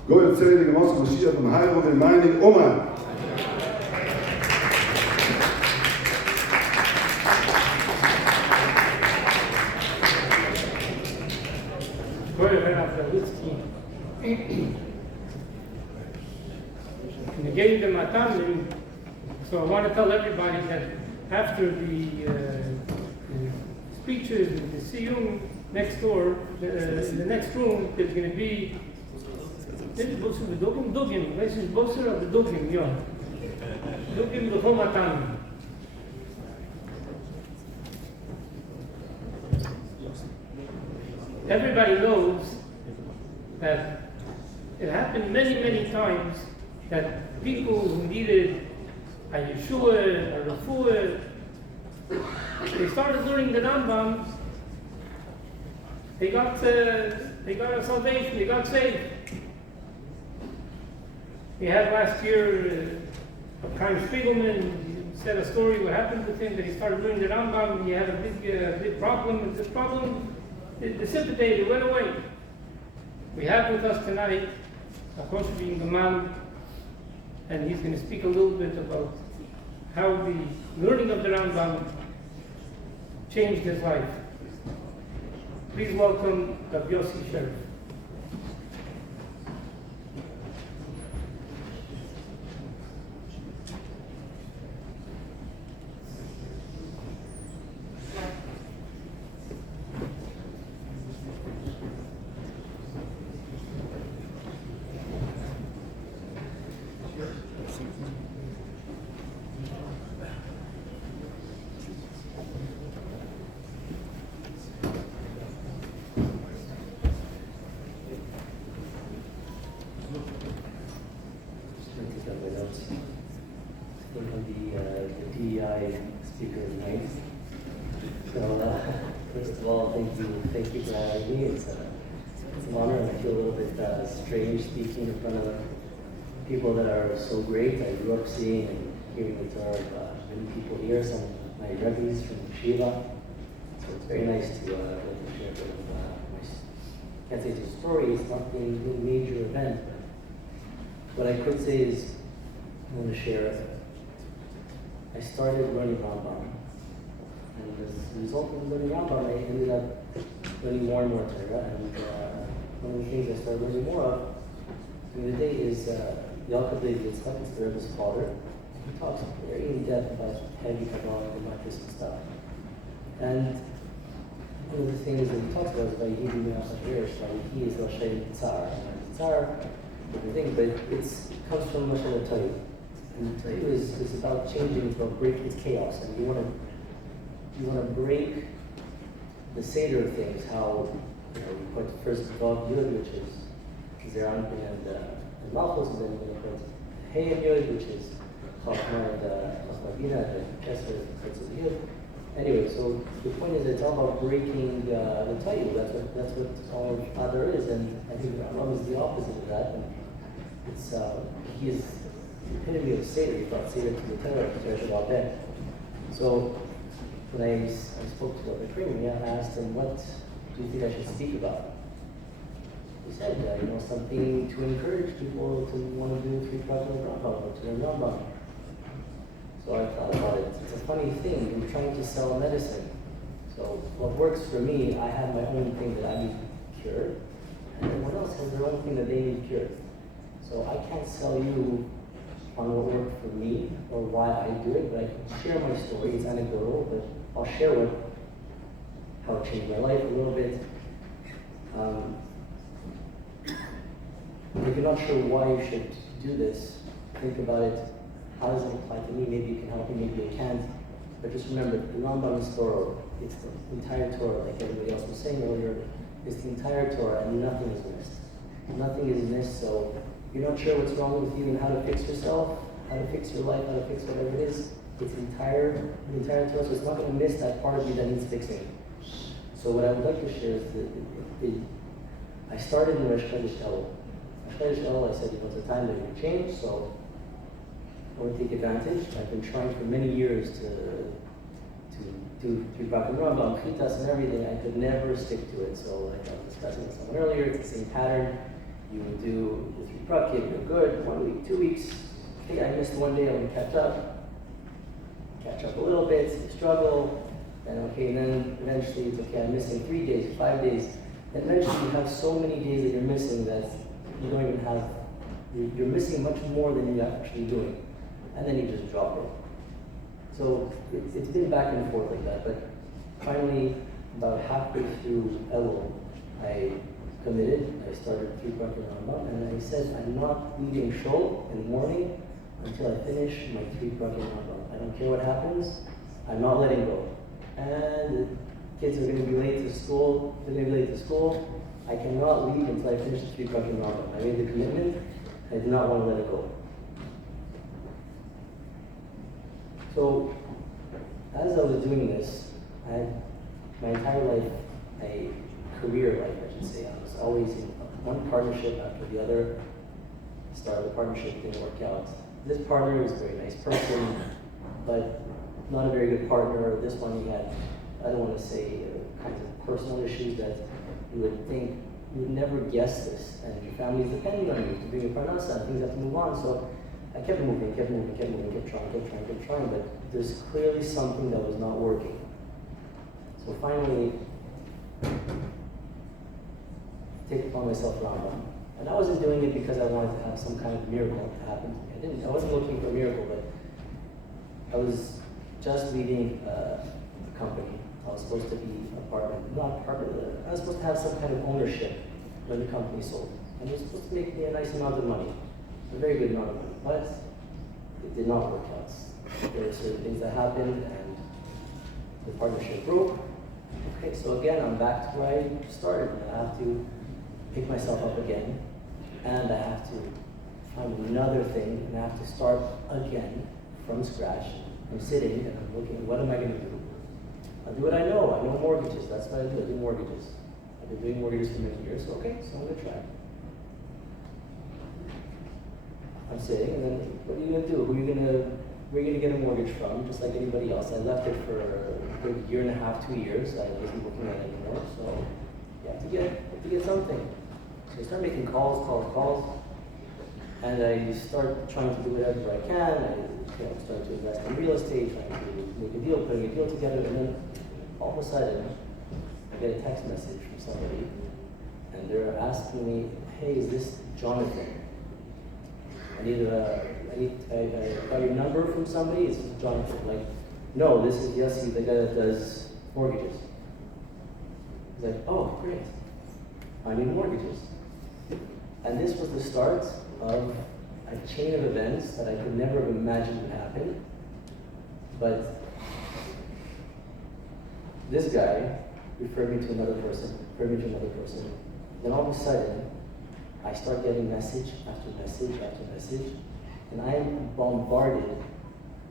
Goy Zelig, Moshe Mashiach, und Heiro, und Meinig, Oman. And they gave them a time, so I want to tell everybody that after the speeches and the סיום next door, in the next room, there's going to be Dugim, this is Bosser of the Dugim, yeah. Dugim the whole time. Everybody knows that it happened many, many times that people who needed a Yeshua, a Refuah, they started learning the Rambam, they got a salvation, they got saved. We had last year Chaim Spiegelman said a story what happened with him, that he started learning the Rambam, and he had a big problem, and this problem dissipated, it went away. We have with us tonight a coach being the man, and he's going to speak a little bit about how the learning of the Rambam changed his life. Please welcome Rabbi Yossi Sherif. Thank you for having me. It's an honor, and I feel a little bit strange speaking in front of people that are so great. I grew up seeing and hearing the Torah of many people here, some of my rabbis from Shiva. So it's very nice to share with I can't say it's a story, it's not a major event, but what I could say is I want to share. I started learning Rambam. And as a result of learning Rambam, I ended up learning more and more Torah. And one of the things I started learning more of during the day is Yaakov Yitzchak, it's the Rebbe's father. He talks very in depth about heavy Kabbalah and about this and stuff. And one of the things that he talks about is about Yehi Me'achashverish, he is Lashem Tzar. And Tzar, everything, but it comes from Moshe Tayu. And Tayu is about changing, it's about breaking chaos. And you want to break the Seder of things, how you put first Vav Yud, which is Zeranpin and Malchus, and then you're going to put Hey and Yud, which is Chachma and Chachma and Kesser and Yud. Anyway, so the point is it's all about breaking the Tayu. That's what all Adar is, and I think Rambam is the opposite of that. And it's he is the epitome of Seder. He brought Seder to the Torah, Shabbat Ben. So when I spoke to Dr. Kramer, I asked him, what do you think I should speak about? He said, something to encourage people to want to do 3 parts of Rambam or to learn Rambam. So I thought about it. It's a funny thing. You're trying to sell medicine. So what works for me, I have my own thing that I need cured, and everyone else has their own thing that they need cured. So I can't sell you on what worked for me or why I do it, but I can share my story. It's anecdotal, but I'll share how it changed my life a little bit. If you're not sure why you should do this, think about it. How does it apply to me? Maybe you can help me, maybe you can't. But just remember, the Rambam is Torah. It's the entire Torah, like everybody else was saying earlier. It's the entire Torah, and nothing is missed. Nothing is missed, so if you're not sure what's wrong with you and how to fix yourself, how to fix your life, how to fix whatever it is, it's the entire Torah, so it's not going to miss that part of you that needs fixing. So what I would like to share is I started in Rosh Chodesh Elul. Rosh Chodesh Elul, I said, it's a time that you change, so I want to take advantage. I've been trying for many years to do Vatchilot and Rambam, Chitas and everything. I could never stick to it. So like I was discussing with someone earlier, it's the same pattern. You do the 3 prakim, you're good. 1 week, 2 weeks. Okay, I missed 1 day, I'm gonna catch up a little bit, you struggle, and okay, and then eventually it's okay, I'm missing 3 days, 5 days. And eventually you have so many days that you're missing that you don't even have, you're missing much more than you're actually doing. And then you just drop it. So it's been back and forth like that, but finally, about halfway through Elul, I committed. I started 3 prakim Rambam, and I said, I'm not leaving shul in the morning until I finish my 3 prakim Rambam. I don't care what happens, I'm not letting go. And the kids are going to be late to school, they're going to be late to school. I cannot leave until I finish the 3 prakim Rambam. I made the commitment, I did not want to let it go. So, as I was doing this, I had my entire life, a career life, I should say. I was always in one partnership after the other. Started a partnership, didn't work out. This partner was a very nice person, but not a very good partner. This one he had, I don't want to say, kinds of personal issues that you would think, you would never guess this. And your family is depending on you to bring your parnasa, and things have to move on. So I kept moving, kept trying, but there's clearly something that was not working. So finally, I take upon myself Rambam. And I wasn't doing it because I wanted to have some kind of miracle to happen to me. I wasn't looking for a miracle, but I was just leading a company. I was supposed to be I was supposed to have some kind of ownership when the company sold. And it was supposed to make me a nice amount of money. A very good amount of money, but it did not work out. There were certain things that happened, and the partnership broke. Okay, so again, I'm back to where I started. I have to pick myself up again, and I have to find another thing, and I have to start again from scratch. I'm sitting and I'm looking, what am I going to do? I'll do what I know. I know mortgages. That's what I do. I do mortgages. I've been doing mortgages for many years. Okay, so I'm going to try. I'm sitting, and then what are you going to do? Where are you going to get a mortgage from? Just like anybody else. I left it for a good 1.5 years, 2 years. I wasn't working on it anymore, so you have to get something. So I start making calls, and I start trying to do whatever I can. I start to invest in real estate, trying to make a deal, putting a deal together, and then all of a sudden, I get a text message from somebody, and they're asking me, "Hey, is this Jonathan? I got your number from somebody. Is this Jonathan?" Like, no, this is Yossi, the guy that does mortgages. He's like, "Oh, great. I need mortgages." And this was the start of a chain of events that I could never have imagined would happen. But this guy referred me to another person, Then all of a sudden, I start getting message after message, and I am bombarded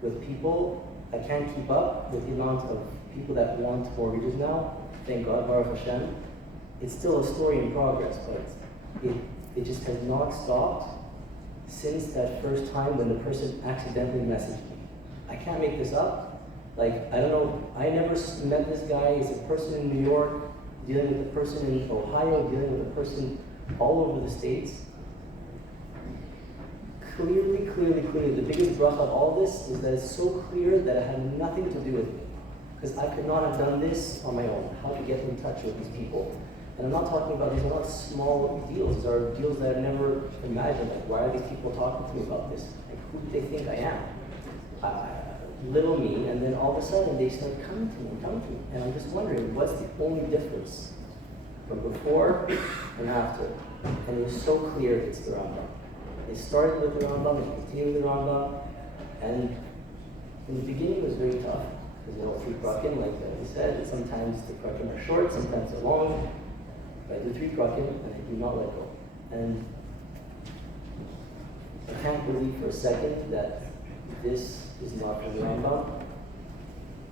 with people. I can't keep up with the amount of people that want mortgages now. Thank God, Baruch Hashem. It's still a story in progress, but it just has not stopped since that first time when the person accidentally messaged me. I can't make this up. Like, I don't know, I never met this guy. He's a person in New York, dealing with a person in Ohio, dealing with a person all over the States. Clearly, the biggest bracha of all this is that it's so clear that it had nothing to do with me. Because I could not have done this on my own. How to get in touch with these people. And I'm not talking about, these are not small deals. These are deals that I never imagined. Like, why are these people talking to me about this? Like, who do they think I am? Little me, and then all of a sudden they start coming to me. And I'm just wondering, what's the only difference from before and after? And it was so clear it's the Rambam. They started with the Rambam, they continued with the Rambam, and in the beginning it was very tough. Because 3 prakim, like he said, sometimes the prakim are short, sometimes they're long. But I do 3 prakim and I do not let go. And I can't believe for a second that this is not from the Rambam,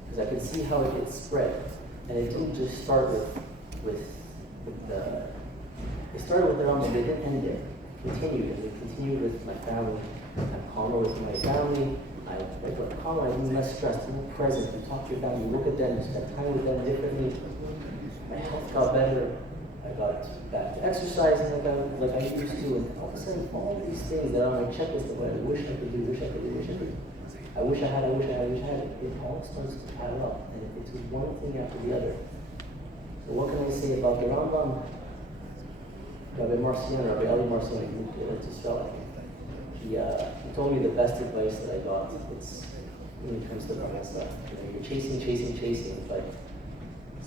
because I could see how it gets spread. And it didn't just start with the, it started with the Rambam, they didn't end there. It continued, and it continued with my family. I'm calmer with my family. I got calmer, I'm less stressed, I'm more present. You talk to your family, you look at them, you spend time with them differently. My health got better. I got back to exercising like I used to, and all of a sudden, all these things that are on my checklist of what I wish I could do, I wish I had it. It all starts to add up, and it's one thing after the other. So what can I say about the Rambam? Rabbi Ali Marcion, he told me the best advice that I got. It's when it comes to Rambam stuff. You're chasing, but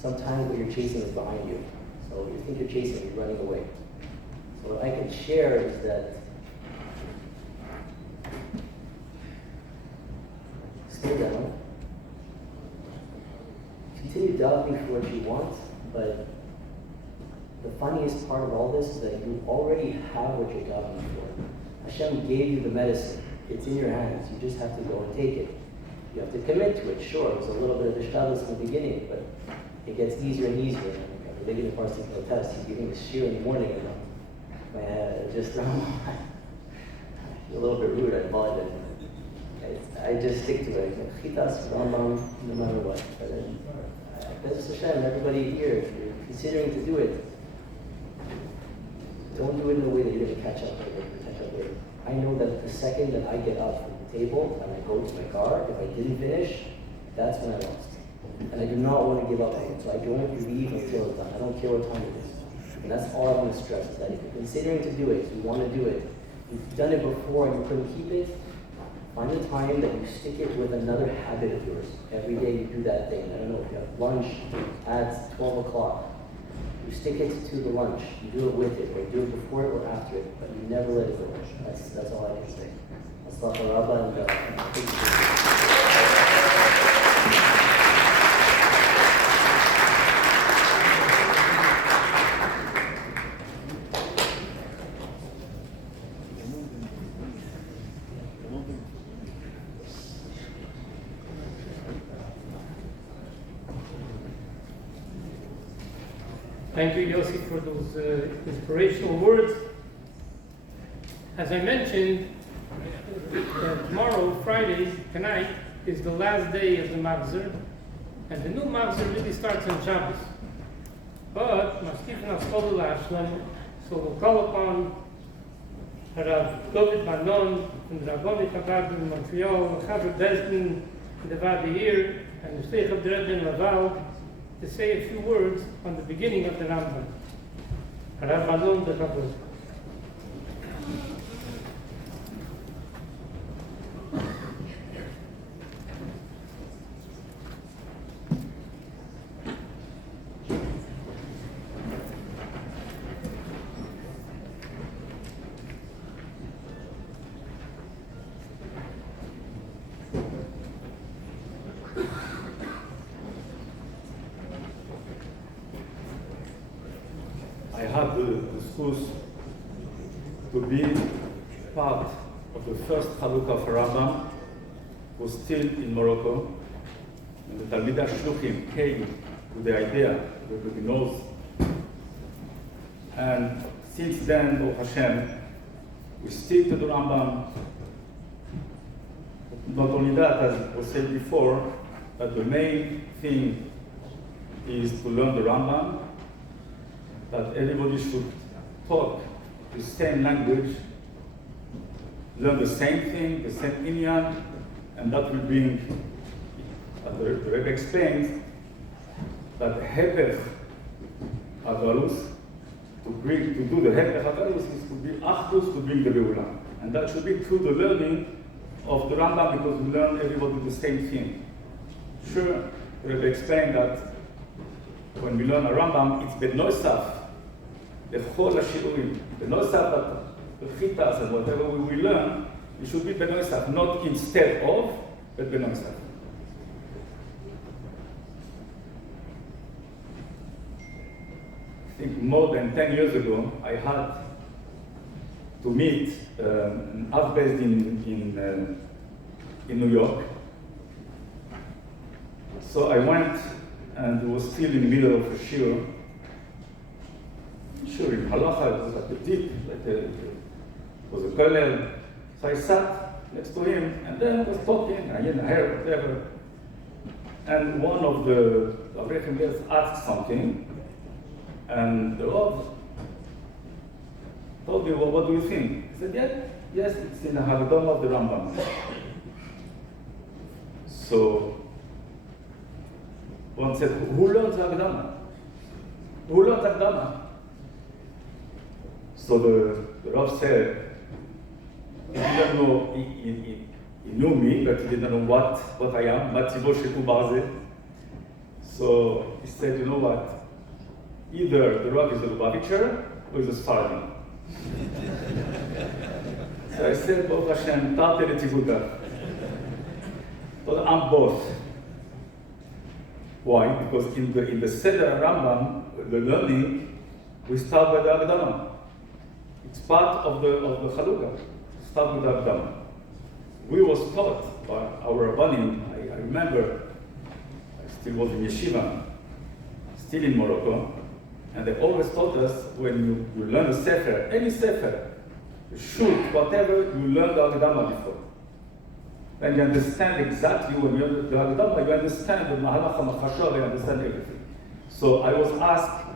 sometimes what you're chasing is behind you. So you think you're chasing, you're running away. So what I can share is that stay down, continue diving for what you want, but the funniest part of all this is that you already have what you're diving for. Hashem gave you the medicine. It's in your hands. You just have to go and take it. You have to commit to it. Sure, it was a little bit of ishtadlus in the beginning, but it gets easier and easier. The beginning of Parsing protest, he's giving the shir in the morning, and just a little bit rude, I apologize. I just stick to it. Chitas, Rambam, no matter what. But Hashem, everybody here, if you're considering to do it, don't do it in a way that you're going to catch up later. I know that the second that I get up from the table and I go to my car, if I didn't finish, that's when I lost. And I do not want to give up on it, so I don't leave until it's done. I don't care what time it is. And that's all I want to stress, is that if you're considering to do it, you want to do it, you've done it before and you couldn't keep it, find a time that you stick it with another habit of yours. Every day you do that thing. I don't know, if you have lunch at 12 o'clock, you stick it to the lunch. You do it with it, or you do it before it or after it, but you never let it go. That's all I can say. Let's talk about Rabba and Thank you, Yossi, for those inspirational words. As I mentioned, tomorrow, Friday, tonight, is the last day of the Mahzor, and the new Mahzor really starts on Shabbos. But, so we'll call upon Rav David Manon from the Rabboni Chabad in Montreal, Chaver Bezdin in the Vadi here, and the Sheikh of the Rebbe in Laval, to say a few words on the beginning of the Rambam. Rav Manon the Chabad. To be part of the first Chalukah of Rambam was still in Morocco, and the Talmidah Shluchim came with the idea that everybody knows. And since then, Baruch Hashem, we stick to the Rambam. Not only that, as was said before, that the main thing is to learn the Rambam, that everybody should talk the same language, learn the same thing, the same inyan, and that will bring But the Rebbe explains that hepech hagalus, to do the hepech hagalus is to be achdus, to bring the Beulah. And that should be through the learning of the Rambam, because we learn everybody the same thing. Sure, the Rebbe explained that when we learn a Rambam, it's benoisaf, the whole shiurim, benoisaf, the chitas and whatever we learn, it should be benoisaf, not instead of, but benoisaf. I think more than 10 years ago, I had to meet an Av-based in New York. So I went and was still in the middle of a shiur. Sure, in halacha, it was like a deep, it was a kollel. So I sat next to him, and then I was talking, I heard whatever. And one of the Avrechim guys asked something, and the Rav told me, well, what do you think? He said, yes, it's in the Haggadah of the Rambam. So one said, who learns Haggadah? Who learns Haggadah? So the Rav said, he didn't know, he knew me, but he didn't know what I am, Mativo Sheku Barze. So he said, you know what? Either the Rav is a Lubavitcher or he's a Sfaradi. So I said, Baruch Hashem, Tate Letivuda. But I'm both. Why? Because in the Seder Rambam, the learning, we start by the Agdama. It's part of the Chalukah. Start with the Agdama. We was taught by our Rabbanim, I remember, I still was in Yeshiva, still in Morocco, and they always taught us when you learn a Sefer, any Sefer, shoot, whatever, you learn the Agdama before. Then you understand exactly when you learn the Agdama, you understand the Mahalach HaMachashah, you understand everything. So I was asked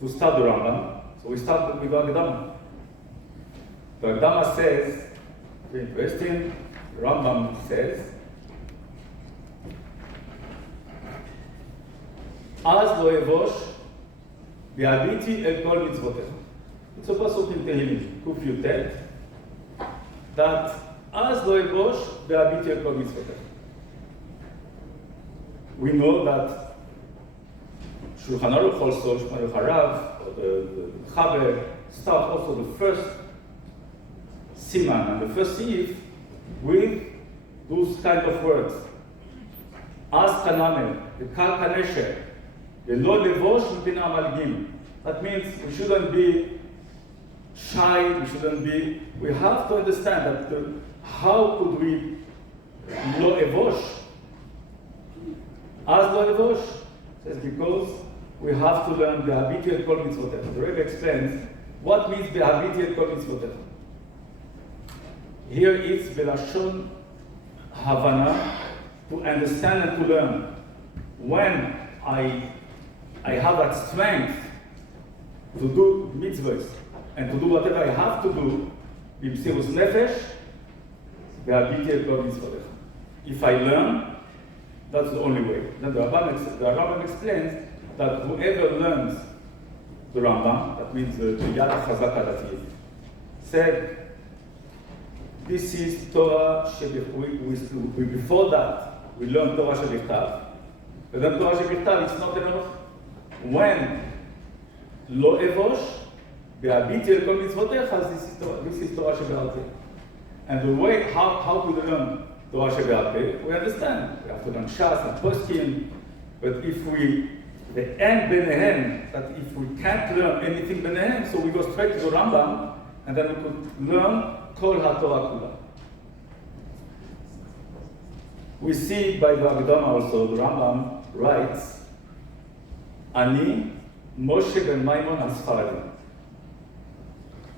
to start the Rambam, so we started with the Agdama. The Agdama says, very interesting, Rambam says, Az lo evosh v'habiti el kol mitzvotecha. It's a pasuk in Tehillim, Kuf Yutet, that Az lo evosh v'habiti el kol mitzvotecha. We know that Shulchan Aruch also, Shulchan Aruch Harav, or the Chaber, start also the first siman and the first seif with those kind of words. Az kaname, the kal kaneshe, the lo levosh mipina amalgim. That means we shouldn't be shy, we have to understand that how could we lo evosh? Az lo evosh? Says because we have to learn the habiti el kol mitzvotecha. The Rebbe explains what means the habiti el kol mitzvotecha. Here it's Belashon Havana, to understand and to learn. When I have that strength to do mitzvahs and to do whatever I have to do, b'msirus nefesh, ve'habiti el kol mitzvotecha. If I learn, that's the only way. Then the Rambam explains that whoever learns the Rambam, that means the Yad HaChazaka that he said, this is Torah before that, we learn Torah Shebichtav. But then Torah Shebichtav, it's not enough. When Lo Evosh, Be'habiti el kol mitzvotecha, this is Torah Shebe'al-Peh. And the way, how to learn Torah Shebe'al-Peh, we understand. We have to learn Shas and Poskim. But if the end Benehem, that if we can't learn anything Benehem, so we go straight to the Rambam, and then we could learn Kol HaTorah Kula. We see by the Haggadah also, the Rambam writes, Ani Moshe ben Maimon Asfaradim.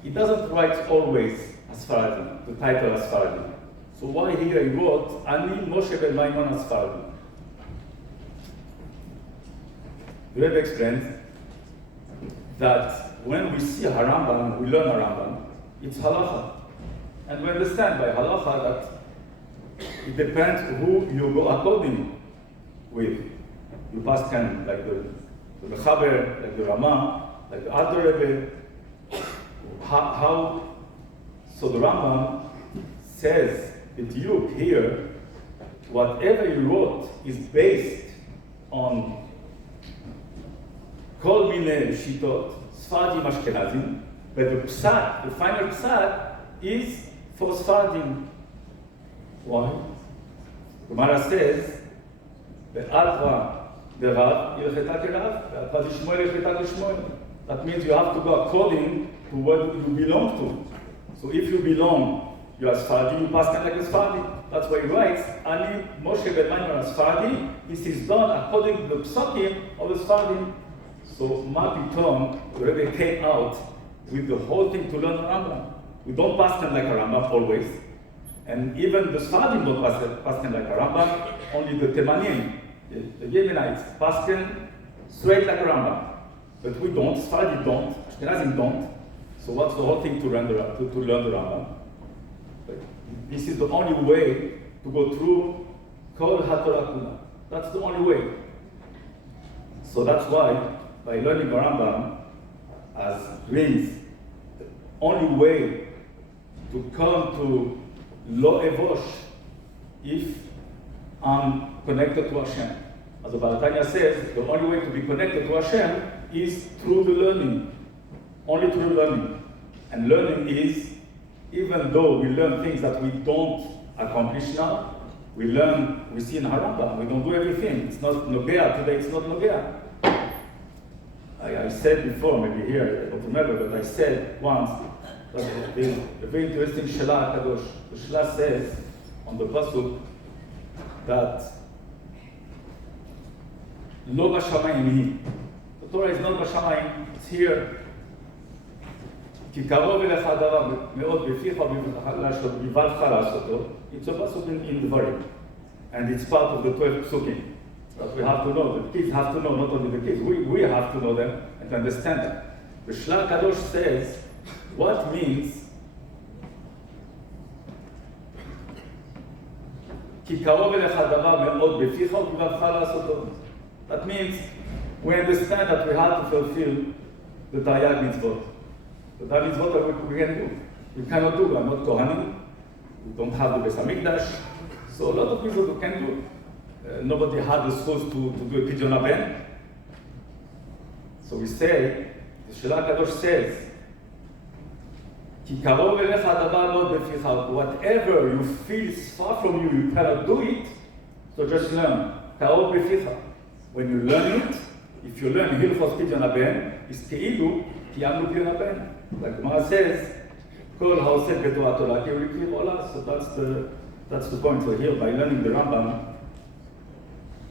He doesn't write always Asfaradim, the title Asfaradim. So why here he wrote, Ani Moshe ben Maimon Asfaradim? The Rebbe explains that when we see a Rambam, we learn a Rambam, it's halacha. And we understand by halacha that it depends who you go according. with you paskan like the Mechaber, like the Rama, like the Alter Rebbe. How? So the Rambam says that you here, whatever you wrote is based on Kol Mine Shitot, Sfardim Ashkenazim, but the Psat, the final Psat, is for Sfardim. Why? The Gemara says, Be'atra Derav, Ilcheta Kerav, Be'atra Dishmoel, Ilcheta Dishmoel. That means you have to go according to what you belong to. So if you belong, you are Sfardi, you pass like a Sfardi. That's why he writes, Ani Moshe ben Maimon Sfardi, this is done according to the Psakim of the Sfardi. So Ma Pitom, the Rebbe came out with the whole thing to learn Rambam. We don't pass them like a Rambam always. And even the Sfardim don't pass them like a Rambam, only the Temanim, the Yemenites, pass them straight like a Rambam. But we don't, Sfardim don't, Ashkenazim don't. So what's the whole thing to learn the Rambam? But this is the only way to go through Kol HaTorah Kula. That's the only way. So that's why, by learning the Rambam as means, the only way to come to Lo Evosh if I'm connected to Hashem. As the Baal Tanya says, the only way to be connected to Hashem is through the learning. Only through learning. And learning is, even though we learn things that we don't accomplish now, we learn, we see in Harambam, we don't do everything. It's not Nogea, today it's not Nogea. I said before, maybe here, I don't remember, but I said once, that there's a very interesting Shelah HaKadosh. The Shelah says, on the Pasuk, that Lo Bashamayim Hi. The Torah is not Bashamayim, it's here. כי קרוב אליך הדבר מאוד בפיך ובבלך לעשותו. It's a pasuk in Dvarim. And it's part of the 12 psukim. That we have to know. The kids have to know, not only the kids. We have to know them and to understand them. The Shelah Kadosh says, what means כי קרוב אליך הדבר מאוד בפיך ובבלך לעשותו. That means we understand that we have to fulfill the Taryag mitzvot. The Taryag mitzvot that we can do. We cannot do. We are not Kohanim. We don't have the Beis Hamikdash. So a lot of people can do. Nobody had the schools to do a Pidyon Haben. So we say, the Shelah Kadosh says, כי קרוב אליך הדבר מאוד בפיך, whatever you feel is far from you, you cannot do it, so just learn. קרוב בפיך. When you learn it, if you learn הלכות פדיון הבן, is כאילו קיימנו פדיון הבן. Like Gemara says, כל העוסק בתורתו להכיר ולהכיר עולה. So that's the point. So here, by learning the Rambam,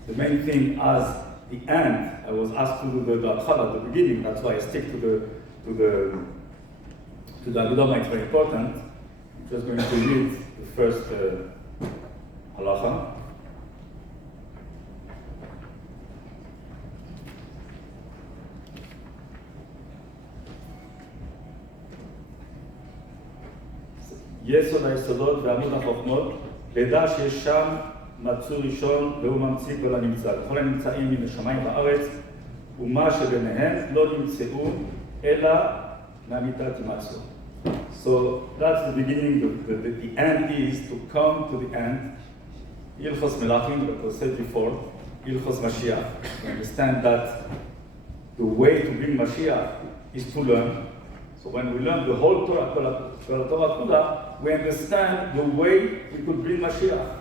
the main thing as the end, I was asked to do the Atchal at the beginning, that's why I stick to the Agudama, it's very important. I'm just going to read the first halacha. יסוד היסודות ועמוד החוכמות, לדע שיש שם מצוי ראשון והוא ממציא כל הנמצא. כל הנמצאים מן השמיים בארץ, ומה שביניהם לא נמצאו אלא מהמיתת הימצאו. So that's the beginning, the end is to come to the end. Ilchos Melachim, that was said before, Ilchos Mashiach. We understand that the way to bring Mashiach is to learn. So when we learn the whole Torah, Torah, we understand the way we could bring Mashiach.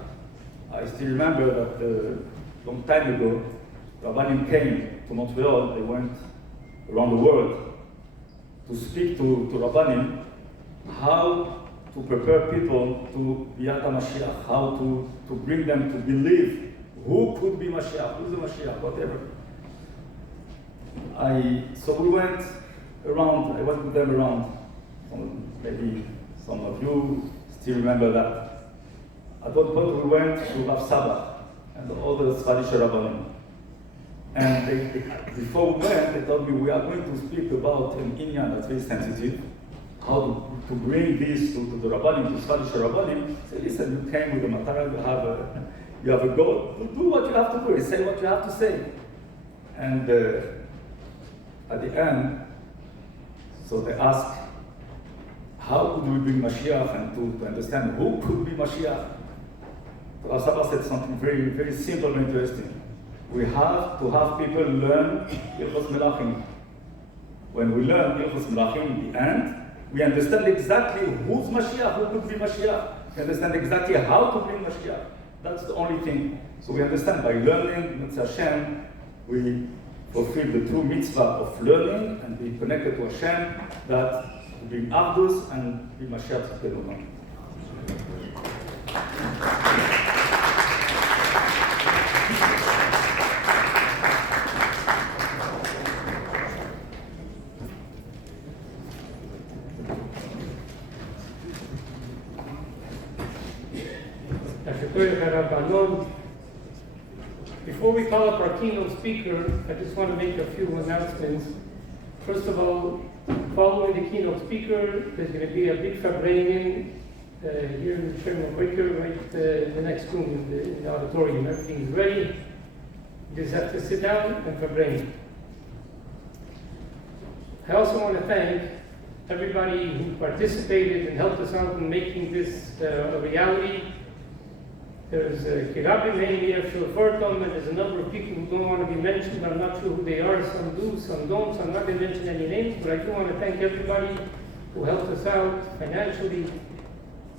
I still remember that a long time ago, Rabbanim came to Montreal. They went around the world to speak to Rabbanim how to prepare people to Biat HaMashiach, how to bring them to believe who could be Mashiach, who's the Mashiach, whatever. So we went around, I went with them around. Maybe some of you still remember that. At one point we went to Rav Saba and all the Spanish Rabbanim. And before we went, they told me we are going to speak about an Inyan that's very sensitive, how to bring this to the Rabbanim, to Spanish Rabbanim. Say, listen, you came with the Matara, you have a goal, do what you have to do, say what you have to say. And at the end, so they ask, how could we bring Mashiach, and to understand who could be Mashiach? So our Sabbath said something very, very simple and interesting. We have to have people learn Hilchos Melachim. When we learn Hilchos Melachim in the end, we understand exactly who's Mashiach, who could be Mashiach. We understand exactly how to bring Mashiach. That's the only thing. So we understand by learning Mitzvah Hashem, we fulfill the true mitzvah of learning and be connected to Hashem, that to bring Avdus and be Mashiach Tzidkenu. Before we call up our keynote speaker, I just want to make a few announcements. First of all, following the keynote speaker, there's going to be a big Fabranian here in the Sherman Quaker, right in the next room in the auditorium. Everything is ready. You just have to sit down and Fabranian. I also want to thank everybody who participated and helped us out in making this a reality. There's Kirabim here, Shulfurtom, and there's a number of people who don't want to be mentioned. I'm not sure who they are. Some do, some don't. So I'm not going to mention any names, but I do want to thank everybody who helped us out financially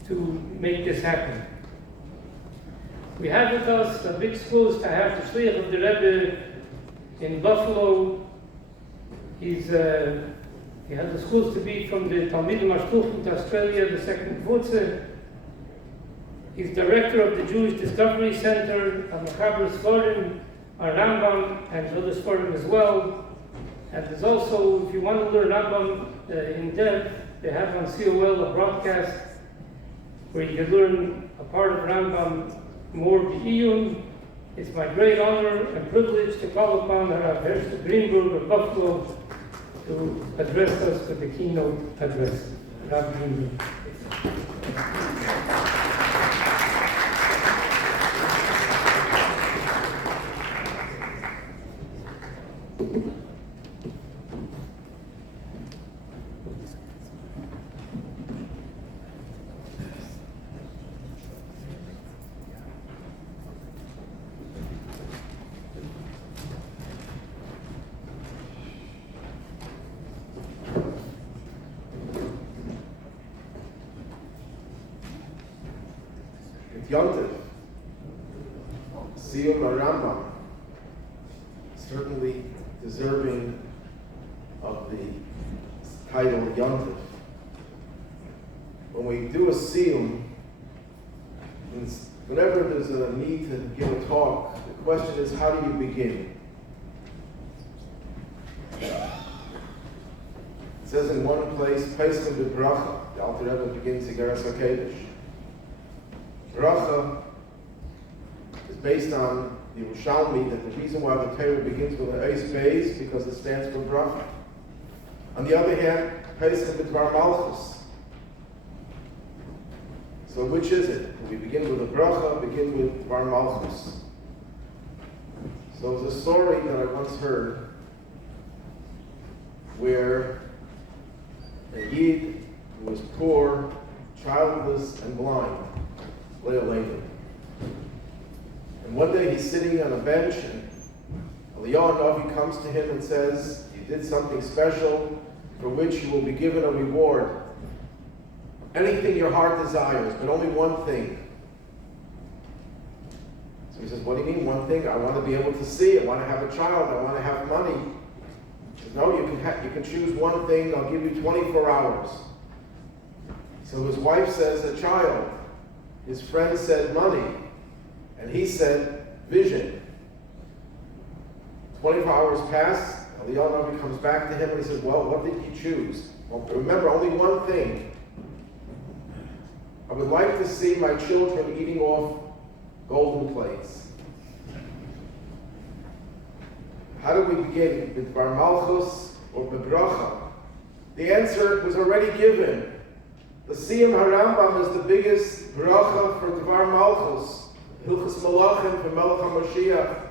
to make this happen. We have with us a big schools to have the Shliach of the Rebbe in Buffalo. He has the schools to be from the Talmidim Ashtuchut Australia, the second Kvutze. He's director of the Jewish Discovery Center, Machaber Sforim, Rambam, and other Sforim as well. And there's also, if you want to learn Rambam in depth, they have on COL a broadcast where you can learn a part of Rambam more b'iyun. It's my great honor and privilege to call upon Rav Hershel Greenberg of Buffalo to address us with the keynote address. Rav Greenberg. Yontif, סיום Rambam, certainly deserving of the title Yontif. When we do a סיום, whenever there's a need to give a talk, the question is, how do you begin? It says in one place, Pesach b'bracha, the Alter Rebbe begins Igeras HaKedesh. Bracha is based on the Yerushalmi, that the reason why the Torah begins with an Eis Beis because it stands for bracha. On the other hand, Pesach b'dvar Malchus. So which is it? We begin with a bracha, begin with dvar Malchus. So there's a story that I once heard where a Yid who was poor, childless, and blind, and one day he's sitting on a bench, and Eliyahu Navi comes to him and says, "You did something special for which you will be given a reward. Anything your heart desires, but only one thing." So he says, "What do you mean one thing? I want to be able to see. I want to have a child. I want to have money." He says, "No, you can choose one thing. I'll give you 24 hours." So his wife says, "A child." His friend said money, and he said vision. 24 hours pass, Eliyahu comes back to him and he says, "Well, what did you choose?" "Well, remember, only one thing. I would like to see my children eating off golden plates." How do we begin? With Bar Malchus or Bebracha? The answer was already given. The Siyum HaRambam is the biggest bracha for Dvar Malchus. Hilchos Malachim for Melech HaMashiach.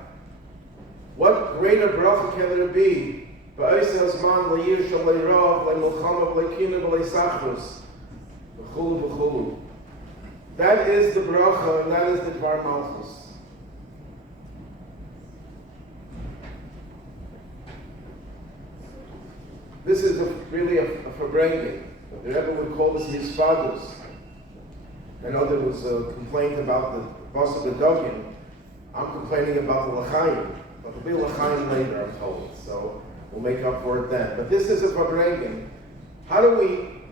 What greater bracha can there be? Ba'aseh hazman le'yir shel le'rav le'milchama le'kina le'sachrus v'chulu v'chulu. That is the bracha, and that is the Dvar Malchus. This is really a verbringing. The Rebbe would call this his fathers. I know there was a complaint about the Basa Bedogin. I'm complaining about the L'chaim. But there'll be L'chaim later, I'm told. So we'll make up for it then. But this is a verbringing. How do we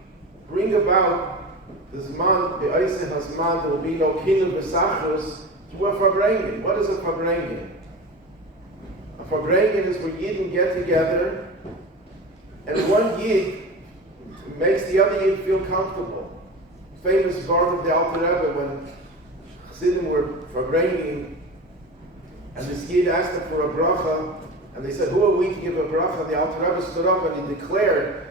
bring about the Zman, the Eiseh HaZman, there will be no Kinah B'Sachros, to a verbringing? What is a verbringing? A verbringing is where Yidden get together and one Yid makes the other Yid feel comfortable. Famous part of the Alter Rebbe when Chassidim were verbringing, and this Yid asked them for a bracha, and they said, "Who are we to give a bracha?" And the Alter Rebbe stood up and he declared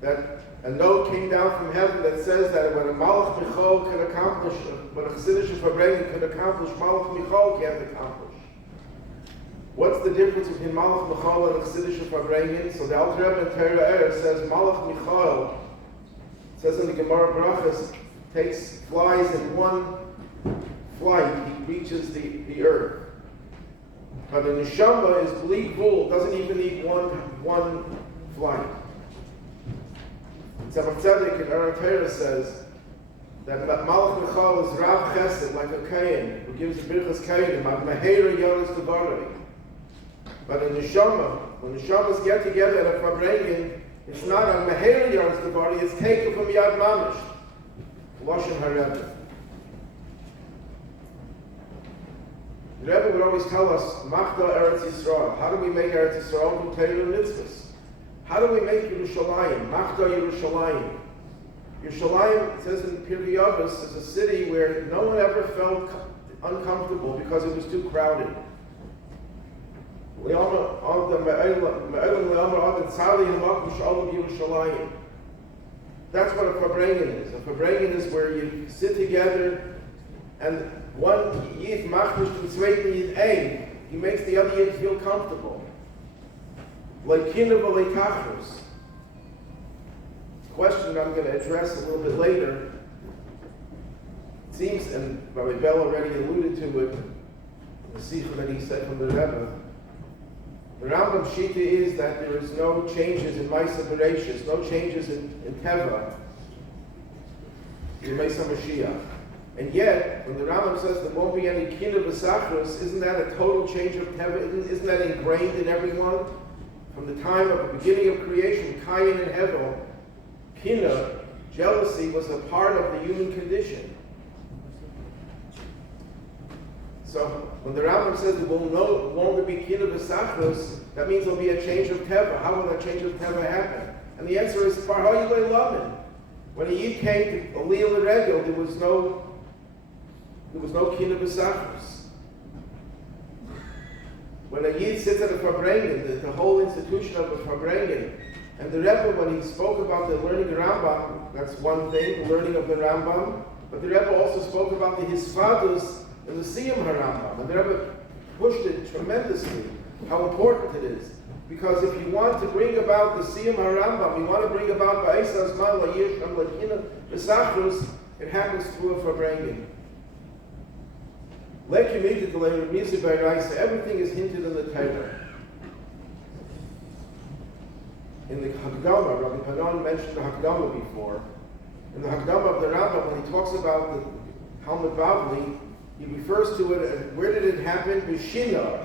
that a note came down from heaven that says that when a Malach Michal can accomplish, when a Chassidish verbringing can accomplish, Malach Michal can't accomplish. What's the difference between Malach Michal and a Chassidish verbringing? So the Alter Rebbe in Torah Eretz says Malach Michal, says in the Gemara Brachas, flies in one flight, he reaches the earth. But the neshama is bleak bull, doesn't even need one flight. Tzemach Tzedek in Aaron Torah says that Malach Michal is Rav Chesed, like a Kayin, who gives Birchas Kayinim, Ad Meheira Yonis Devarei. But in neshama, when neshamas get together at a verbringing, it's not Ad Meheira Yonis Devarei, it's taken from Yad Mamish. Lashon HaRebbe. The Rebbe would always tell us, Machda Eretz Yisrael. How do we make Eretz Yisrael? Through Torah and mitzvahs. How do we make Yerushalayim? Machda Yerushalayim. Yerushalayim, it says in Pirkei Avos, is a city where no one ever felt uncomfortable because it was too crowded. That's what a verbringing is. A verbringing is where you sit together and one Yid machnish to zweiten Yid ein. He makes the other Yid feel comfortable. Like kinder v'leitachros. Question I'm going to address a little bit later. It seems, and Rabbi Bell already alluded to it, the sikha that he said from the Rebbe. The Rambam Shita is that there is no changes in Maisa Bereshis, no changes in Teva, in Maisa Mashiach. And yet, when the Rambam says there won't be any Kinah B'Sachros, isn't that a total change of Teva? Isn't that ingrained in everyone? From the time of the beginning of creation, Cain and Hevel, Kinah, jealousy, was a part of the human condition. So when the Rambam says there will no longer be Kinah B'Sachros, that means there will be a change of Teva. How will that change of Teva happen? And the answer is, Parhoy Laman. When a Yid came to Aliyah L'Regel, there was no Kinah B'Sachros. When a Yid sits at a verbringing, the whole institution of a verbringing, and the Rebbe, when he spoke about the learning of the Rambam, that's one thing, the learning of the Rambam, but the Rebbe also spoke about the Hisfados and the סיום HaRambam, and the Rebbe pushed it tremendously, how important it is. Because if you want to bring about the סיום HaRambam, you want to bring about Ba'isa Azman La'yish Am L'Kina B'Sachrus, it happens through a verbringing. Everything is hinted in the Torah. In the Hakdama, Rabbi Hanan mentioned the Hakdama before. In the Hakdama of the Rambam, when he talks about the Talmud Bavli, he refers to it as, where did it happen? B'Shinar.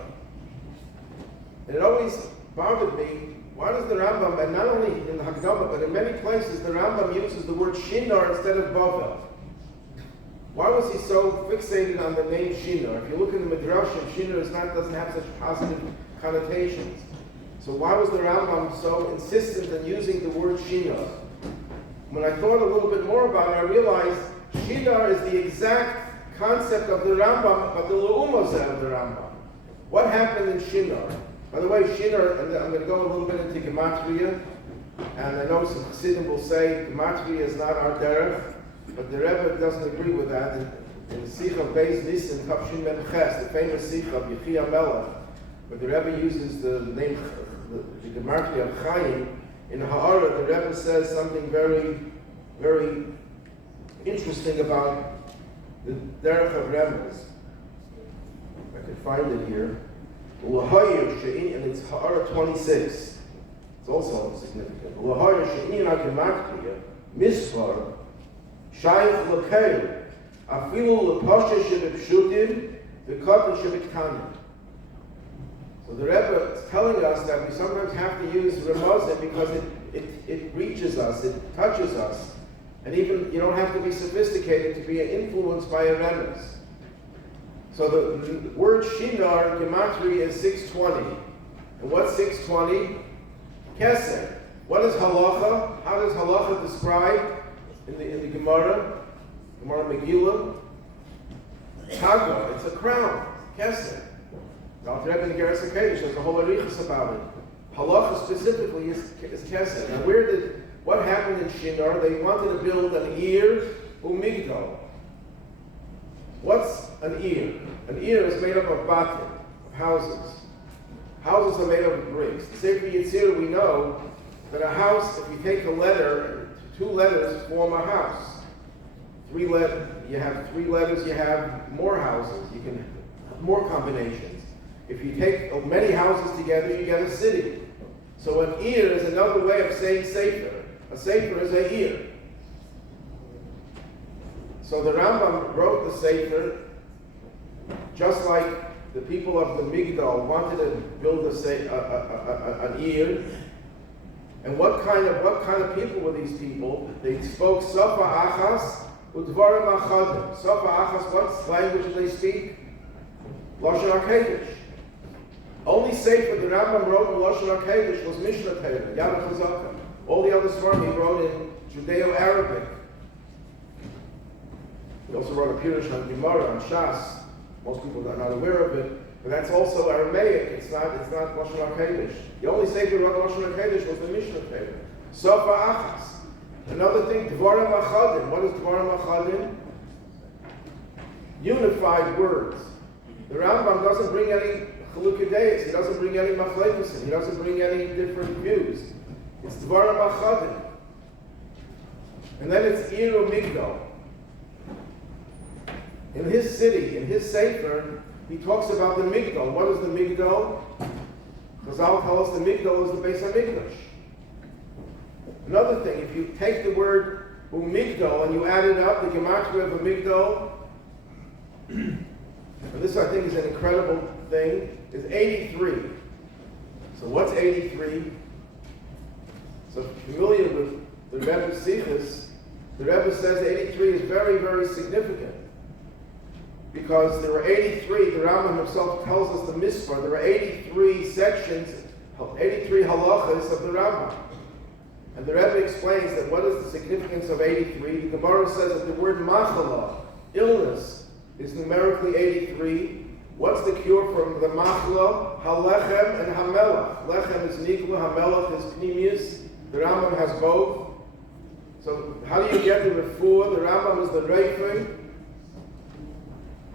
And it always bothered me, why does the Rambam, and not only in the Hakdama, but in many places, the Rambam uses the word Shinar instead of Bavel. Why was he so fixated on the name Shinar? If you look in the Midrashim, Shinar doesn't have such positive connotations. So why was the Rambam so insistent in using the word Shinar? When I thought a little bit more about it, I realized Shinar is the exact concept of the Rambam, but the Le'umazeh of the Rambam. What happened in Shinar? By the way, Shinar, and I'm going to go a little bit into Gematria, and I know some Chassidim will say Gematria is not our derech, but the Rebbe doesn't agree with that. in the Sikh of Beis Nissen, Tafshin Mem Ches, the famous Sikh of Yechi Melech, where the Rebbe uses the name, the Gematria of Chaim. In Ha'ara, the Rebbe says something very, very interesting about the Derech of Remez. I can find it here. And it's Ha'ara 26. It's also significant. L'hayir she'inyan ha'gematria misvar shayich l'keil afilu l'pasha shebepshutim v'katan shebektanim. So the Rebbe is telling us that we sometimes have to use remazim because it reaches us, it touches us, and even you don't have to be sophisticated to be influenced by a remez. So the word shinar gematria is 620, and what's 620? Kesed. What is halacha? How does halacha describe in the Gemara? Gemara Megillah? Haga. It's a crown. Kesed. Now, there's a whole arichas about it. Halacha specifically is kesed. Now, what happened in Shinar? They wanted to build an ear umigdal. What's an ear? An ear is made up of batim, of houses. Houses are made up of bricks. The Sefer Yetzirah, we know that a house, if you take a letter, 2 letters form a house. 3 letters, you have 3 letters, you have more houses. You can have more combinations. If you take many houses together, you get a city. So an ear is another way of saying sefer. A sefer is an ear. So the Rambam wrote the sefer just like the people of the Migdal wanted to build an ear. And what kind of people were these people? They spoke Safa Achas Udvarim Achadim. Safa Achas, what language did they speak? Lashon HaKodesh. Only sefer the Rambam wrote in Lashon HaKodesh was Mishnah Torah, Yad Chazaka. All the other Svarim he wrote in Judeo-Arabic. He also wrote a Pirush on Gemara, on Shas. Most people are not aware of it, but that's also Aramaic. It's not Lashon HaKodesh. The only sefer who wrote Lashon HaKodesh was the Mishnah Torah. Safa Achas. Another thing, Dvarim Achadim. What is Dvarim Achadim? Unified words. The Rambam doesn't bring any Chalukei Deis. He doesn't bring any Machlekusim. He doesn't bring any different views. It's Dvarim Achadim. And then it's Iru Migdal. In his city, in his Sefer, he talks about the Migdal. What is the Migdal? Chazal tell us the Migdal is the Beis HaMikdash. Another thing, if you take the word Migdal and you add it up, the gematria of a Migdal, and this I think is an incredible thing, is 83. So what's 83? So if you're familiar with the Rebbe's Sichos, the Rebbe says 83 is very, very significant. Because there were 83, the Rambam himself tells us the Misfar, there were 83 sections, 83 halachas of the Rambam. And the Rebbe explains that what is the significance of 83? The Gemara says that the word machala, illness, is numerically 83. What's the cure from the machla? Halechem and hamelach. Lechem is nikla, hamelach is pnimius. The Rambam has both. So how do you get the refuah? The Rambam is the reifei.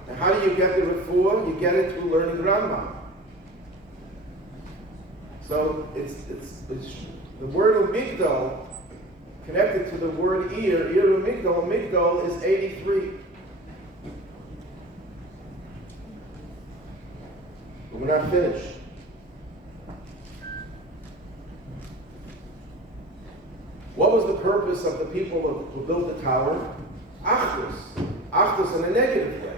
And how do you get the refuah? You get it through learning Rambam. So it's the word umigdal connected to the word ear umigdal. Umigdal is 83. But we're not finished. What was the purpose of the people who built the tower? Achdus. Achdus in a negative way.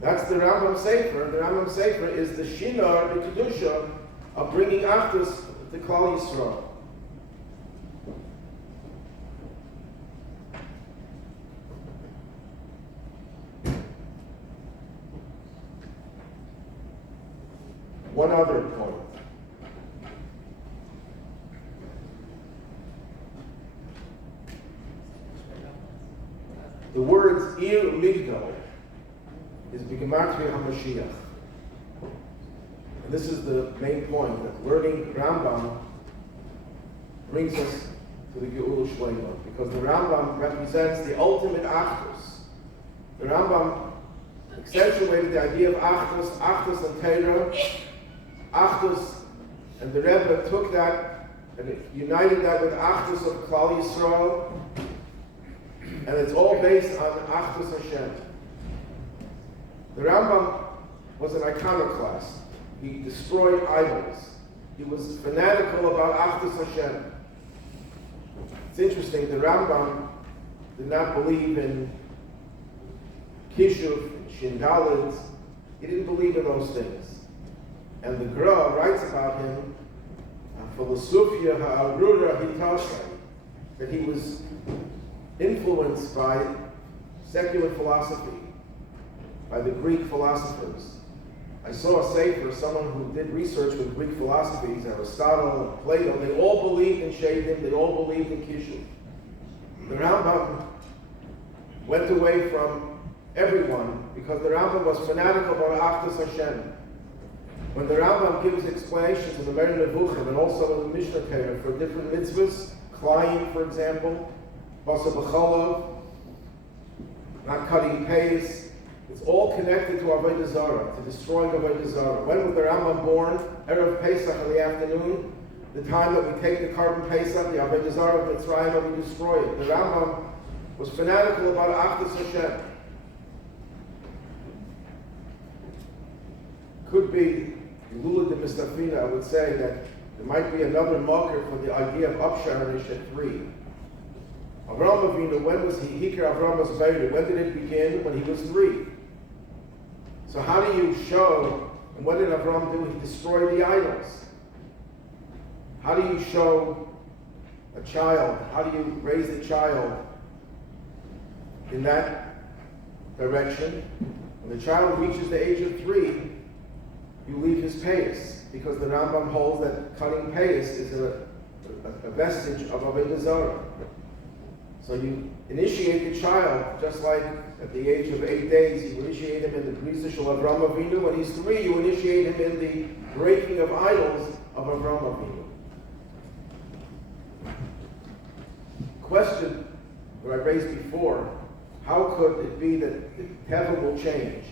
That's the Rambam Sefer. The Rambam Sefer is the Shinar, the Kedusha, of bringing Achdus to Klal Yisrael. One other point. The words Ir Migdal is B'gematria HaMashiach. And this is the main point, that learning Rambam brings us to the Geula Shleima, because the Rambam represents the ultimate Achdus. The Rambam accentuated the idea of Achdus and Torah, Achdus, and the Rebbe took that and united that with Achdus of Klal Yisrael, and it's all based on Achdus Hashem. The Rambam was an iconoclast. He destroyed idols. He was fanatical about Achdus Hashem. It's interesting, the Rambam did not believe in Kishuv, Shindalids. He didn't believe in those things. And the Gra writes about him, Philosophia ha'arura hitasai, that he was influenced by secular philosophy, by the Greek philosophers. I saw a sefer, someone who did research with Greek philosophies, Aristotle, Plato, they all believed in Shaitim, they all believed in Kishuv. The Rambam went away from everyone because the Rambam was fanatical about Achdus Hashem. When the Rambam gives explanations in the Meir Nevuchim and also in the Mishnah Torah for different mitzvahs, Klayim, for example, Basa B'cholov, not cutting pace, it's all connected to Avodah Zarah, to destroying Avodah Zarah. When was the Rambam born? Erev Pesach in the afternoon, the time that we take the carbon Pesach, the Avodah Zarah of Mitzrayim, and we destroy it. The Rambam was fanatical about Achdus Hashem. Could be Lula de Mistafina, I would say that there might be another marker for the idea of Upsharish at 3. Avraham Avinu, when was he? Hikar Avraham was buried. When did it begin? When he was 3. So how do you show, and what did Avraham do? He destroyed the idols. How do you show a child? How do you raise a child in that direction? When the child reaches the age of 3, you leave his payas, because the Rambam holds that cutting payas is a vestige of Avodah Zarah. So you initiate the child, just like at the age of 8 days, you initiate him in the Bnei Shel Avraham Avinu. When he's 3, you initiate him in the breaking of idols of Avraham Avinu. Question that I raised before, how could it be that the Teva will change?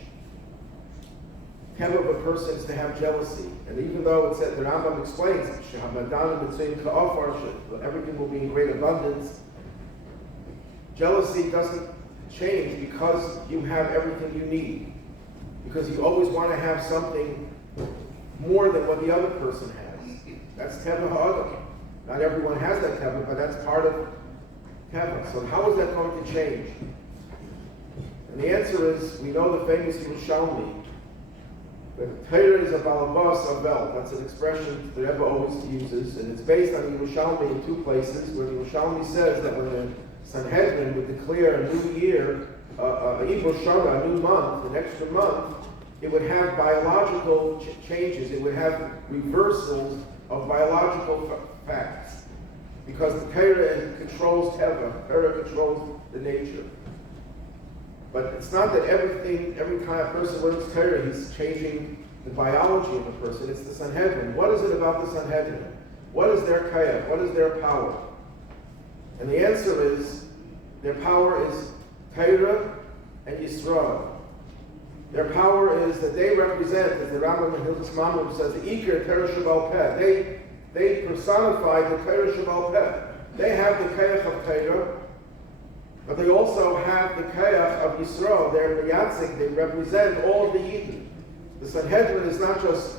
Teva of a person is to have jealousy. And even though it said, the Rambam explains, everything will be in great abundance, jealousy doesn't change because you have everything you need. Because you always want to have something more than what the other person has. That's Teva Ha'adam. Not everyone has that Teva, but that's part of Teva. So how is that going to change? And the answer is, we know the famous Yerushalmi, that Torah is a balabas avel. That's an expression the Rebbe always uses, and it's based on Yerushalmi in 2 places, where Yerushalmi says that when the Sanhedrin would declare a new year, a new month, an extra month, it would have biological changes. It would have reversals of biological facts. Because the Torah controls Teva, Torah controls the nature. But it's not that every time a person learns Torah, he's changing the biology of a person. It's the Sanhedrin. What is it about the Sanhedrin? What is their kayach? What is their power? And the answer is, their power is Torah and Yisrael. Their power is that they represent, as the Rambam in Hilchos Mamre says, the Iker Torah Shabal Peh. They personify the Torah Shabal Peh. They have the kayach of Torah, but they also have the kayach of Yisrael. They're Meyatzik, they represent all of the Yidden. The Sanhedrin is not just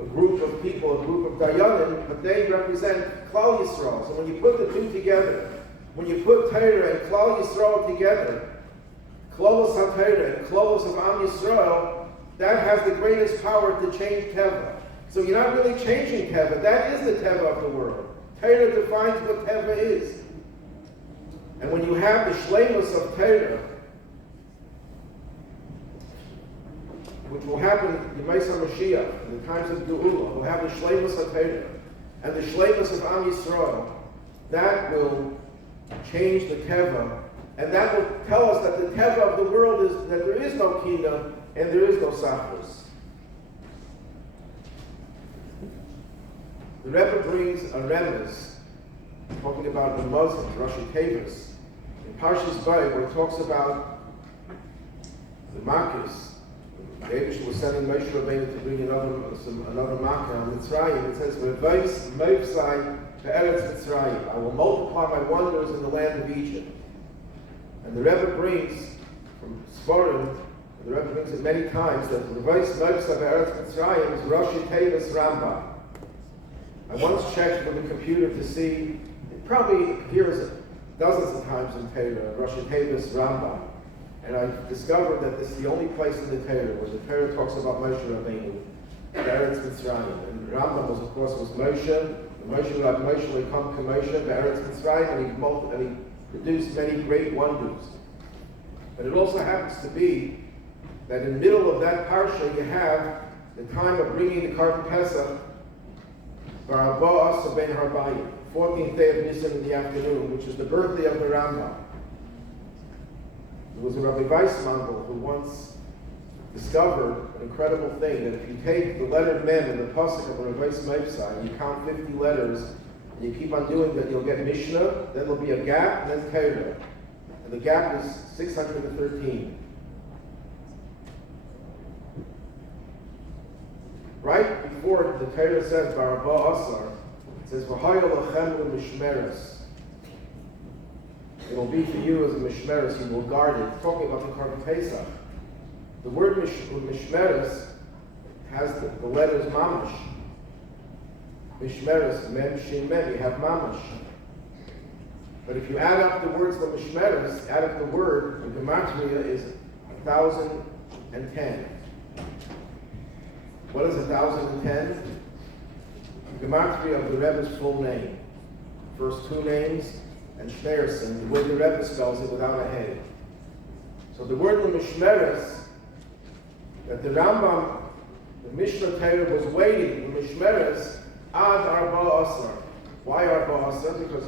a group of people, a group of Dayanim, but they represent Klal Yisrael. So when you put the 2 together, when you put Torah and Klal Yisrael together, Klolos HaTorah and Klolos of Am Yisrael, that has the greatest power to change Teva. So you're not really changing Teva. That is the Teva of the world. Torah defines what Teva is. And when you have the shleimus of Torah, which will happen in Yemei Mashiach, in the times of Geula, we'll have the shleimus of Torah and the shleimus of Am Yisrael, that will change the Teva, and that will tell us that the Teva of the world is that there is no Kina and there is no Sachos. The Rebbe brings a remez, talking about the Muslims, Rashi Tevis, in Parshas Bay, where it talks about the Makis, the Eibush was sending Moshe Rabbeinu to bring another Makkah on Mitzrayim. It says, "V'vayis meivsai be'eretz Mitzrayim." I will multiply my wonders in the land of Egypt. And the Rebbe brings from Sforim, the Rebbe brings it many times, that "V'vayis meivsai be'eretz Mitzrayim" is Rosh Tevis Rambam. I once checked with the computer to see, it probably appears dozens of times in Torah, Rosh Tevis Rambam. And I discovered that this is the only place in the Torah where the Torah talks about Moshe Rabbeinu, Be'eretz Mitzrayim. And Rambam was, of course, Moshe. Moshe like Moshe will come to Moshe, Be'eretz Mitzrayim, and he produced many great wonders. But it also happens to be that in the middle of that parsha you have the time of bringing the Karban Pesach, Ba'arba Asa ben Harbayim, 14th day of Nisan in the afternoon, which is the birthday of the Rambam. There was a Rabbi Weissmangel who once discovered an incredible thing, that if you take the letter Mem in the Pasuk of the Rabbi Meipsai, and you count 50 letters, and you keep on doing that, you'll get Mishnah, then there'll be a gap, and then Torah. And the gap is 613. Right before the Torah says, Barabah Asar, it says, V'hayol lachem l'mishmeres. It will be for you as a mishmeres, you will guard it. It's talking about the Karban Pesach. The word mishmeres has the letters mamash. Mishmeres, mem, shin, mem, you have mamash. But if you add up the words for mishmeres, add up the word, the gematria is 1,010. What is 1,010? The gematria of the Rebbe's full name. First two names, and Shneerson, the way the Rebbe spells it without a head. So the word L'mishmeres, that the Rambam, the Mishnah Torah was waiting, L'mishmeres, ad arba asar. Why arba asar? Because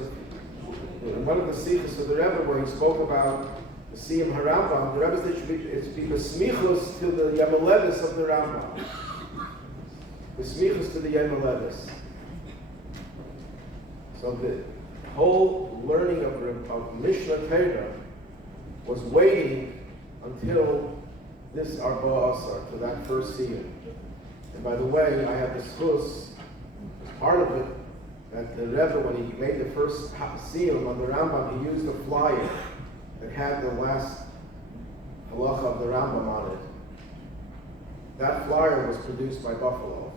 in one of the sikhs of the Rebbe where he spoke about the סיום Harambam, the Rebbe said it should be besmichus to the Yamalevis of the Rambam. Besmichus to the Yamalevis. So the whole learning of Mishnah Torah was waiting until this Arba Asar, to that first סיום. And by the way, I have discussed as part of it that the Rebbe, when he made the first סיום on the Rambam, he used a flyer that had the last halacha of the Rambam on it. That flyer was produced by Buffalo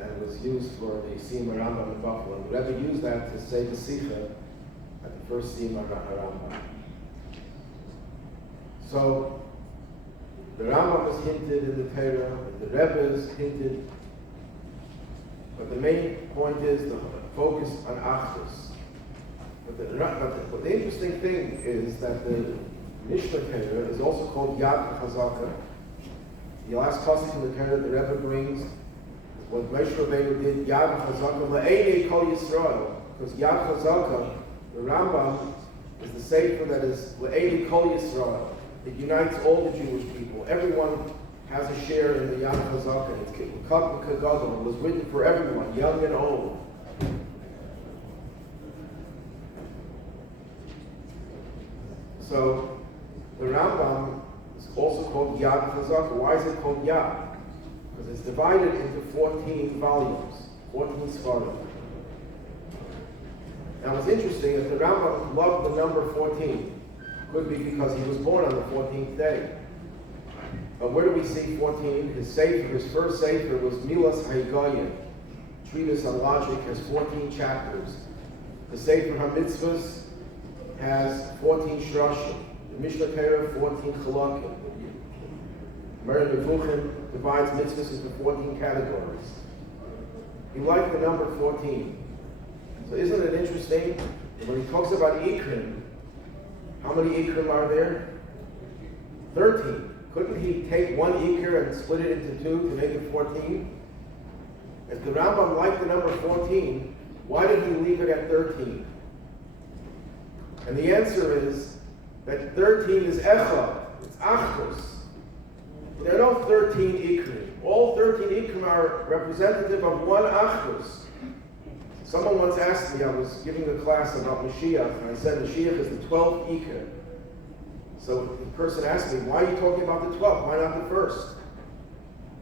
and was used for the סיום Rambam in Buffalo. The Rebbe used that to say the Sikha at the first סיום Rambam. So the Rambam was hinted in the Torah, the Rebbe is hinted, but the main point is the focus on Achdus. But the interesting thing is that the Mishnah Torah is also called Yad Chazaka. The last pasuk in the Torah the Rebbe brings what Moshe Rabbeinu did, Yad Chazaka Le'enei Kol Yisrael, because Yad Chazaka, the Rambam, is the sefer that is Le'enei Kol Yisrael. It unites all the Jewish people. Everyone has a share in the Yad Chazaka. It's K'kat K'gadol. It was written for everyone, young and old. So the Rambam is also called Yad Chazaka. Why is it called Yad? Because it's divided into 14 volumes, 14 Sfarim. Now it's interesting that the Rambam loved the number 14. Could be because he was born on the 14th day. But where do we see 14? His first sefer was Milas Haigaya, treatise on logic, has 14 chapters. The Sefer HaMitzvahs has 14 Shrashim. The Mishnah Torah, 14 Chalakim. Mary Nevuchim divides mitzvahs into 14 categories. He liked the number 14. So isn't it interesting that when he talks about Ikrim, how many Ikrim are there? 13. Couldn't he take one Ikr and split it into two to make it 14? If the Rambam liked the number 14, why did he leave it at 13? And the answer is that 13 is Echad, it's Achdus. There are no 13 Ikrim. All 13 Ikrim are representative of one Achdus. Someone once asked me, I was giving a class about Mashiach, and I said Mashiach is the 12th Ikr. So the person asked me, why are you talking about the 12th? Why not the first?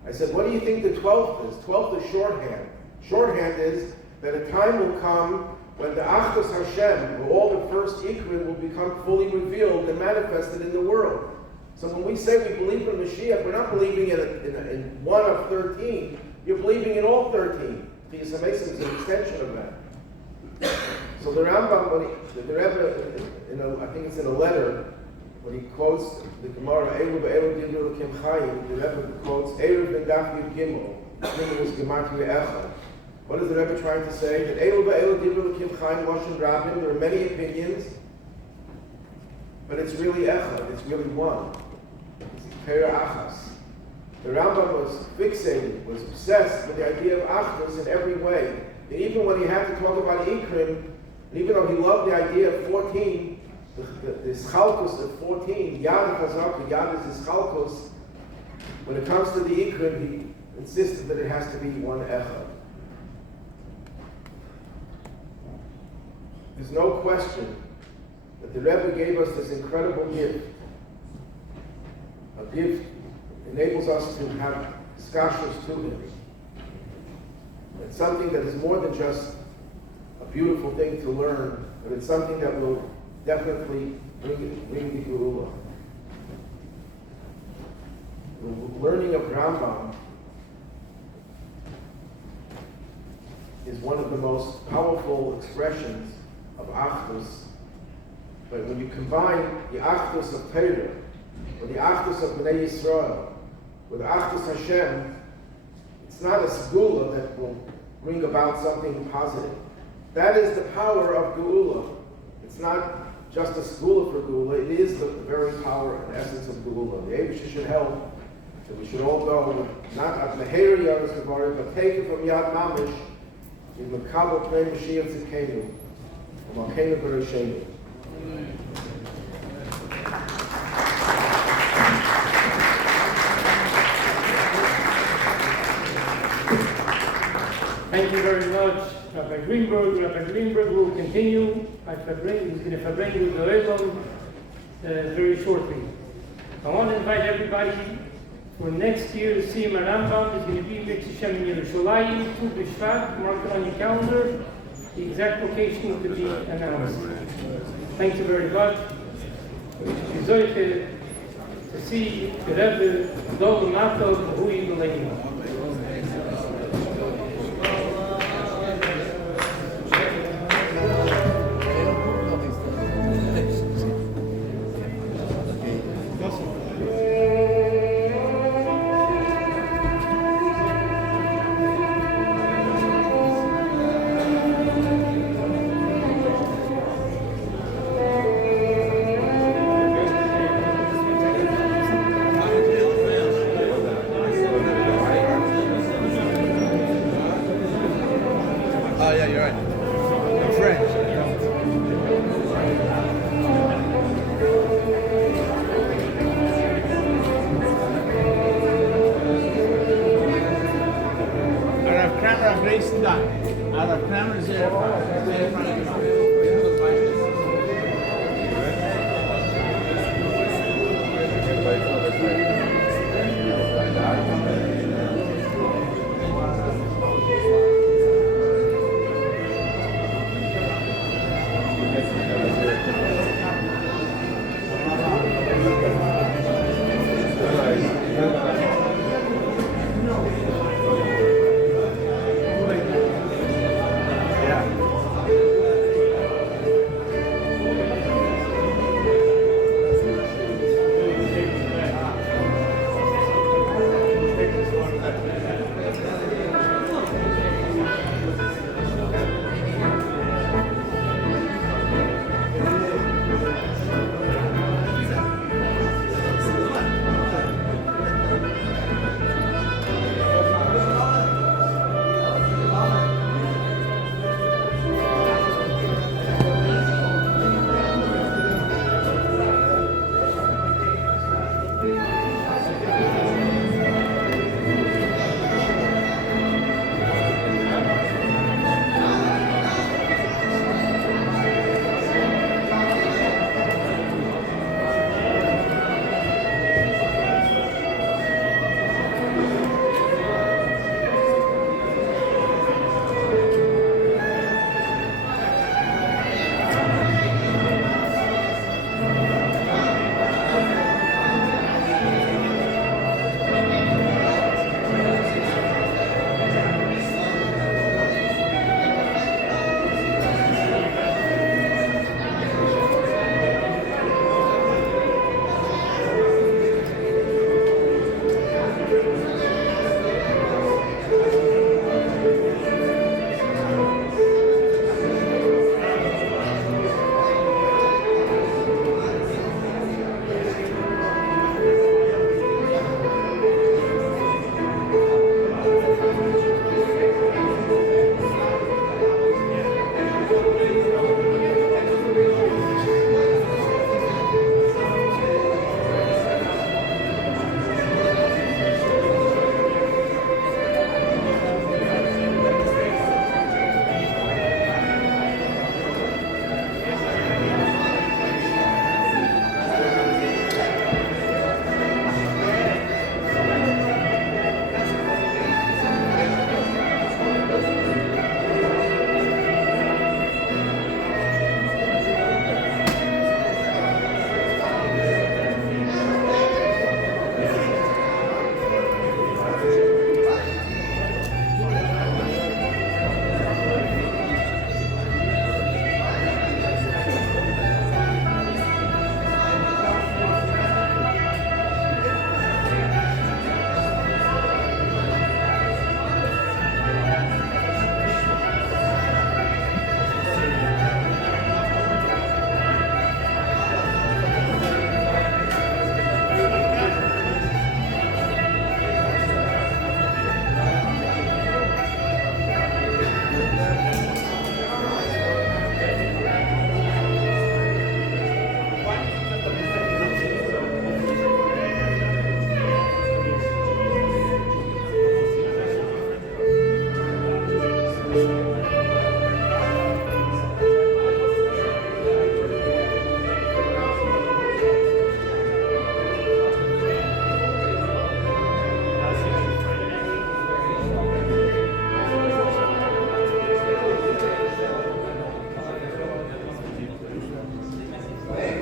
I said, what do you think the 12th is? 12th is shorthand. Shorthand is that a time will come when the Achdus Hashem, where all the first Ikrim will become fully revealed and manifested in the world. So when we say we believe in Mashiach, we're not believing in one of 13. You're believing in all 13. The Yisrael is an extension of that. So the Rambam, the Rebbe, I think it's in a letter, when he quotes the Gemara, Eilu be'elu dibru l'kim chayim, the Rebbe quotes, Eilu ben daf yud gimel, Gimel is gematria echad. What is the Rebbe trying to say? That Eilu be'elu dibru l'kim chayim, Lashon Rabim, there are many opinions, but it's really echad, it's really one. It's Pera Achas. The Rambam was fixated, was obsessed with the idea of Achdus in every way. And even when he had to talk about Ikrim, and even though he loved the idea of 14, the Schalkus of 14, Yad Chazak, Yad is his Schalkus, when it comes to the Ikrim, he insisted that it has to be one Echad. There's no question that the Rebbe gave us this incredible gift. A gift enables us to have skashus to him. It's something that is more than just a beautiful thing to learn, but it's something that will definitely bring the Geula. The learning of Rambam is one of the most powerful expressions of Achdus. But when you combine the Achdus of Torah, or the Achdus of Bnei Yisrael, with Achdus Hashem, it's not a segula that will bring about something positive. That is the power of Geula. It's not just a segula for Geula, it is the very power and essence of Geula. The Eibusha should help that we should all go, not at Meher Yad Zavarim, but take it from Yad Mamish, in Makabel Pnei Mashiach Tzidkenu, from Malkeinu Bereshenu. Thank you very much, Rabbi Greenberg. Rabbi Greenberg will continue. He's going to verbring with the Olam very shortly. I want to invite everybody for next year's Sim Rambam. Is going to be B'Shem in Yerushalayim, 2 B'Shvat. Mark it on your calendar. The exact location to be announced. Thank you very much. To see the Rebbe Dov Matov Hui B'Leima.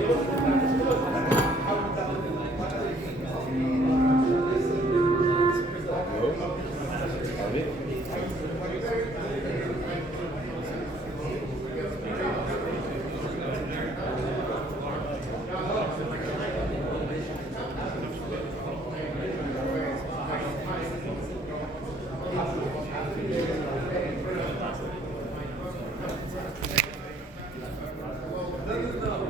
Rebbe.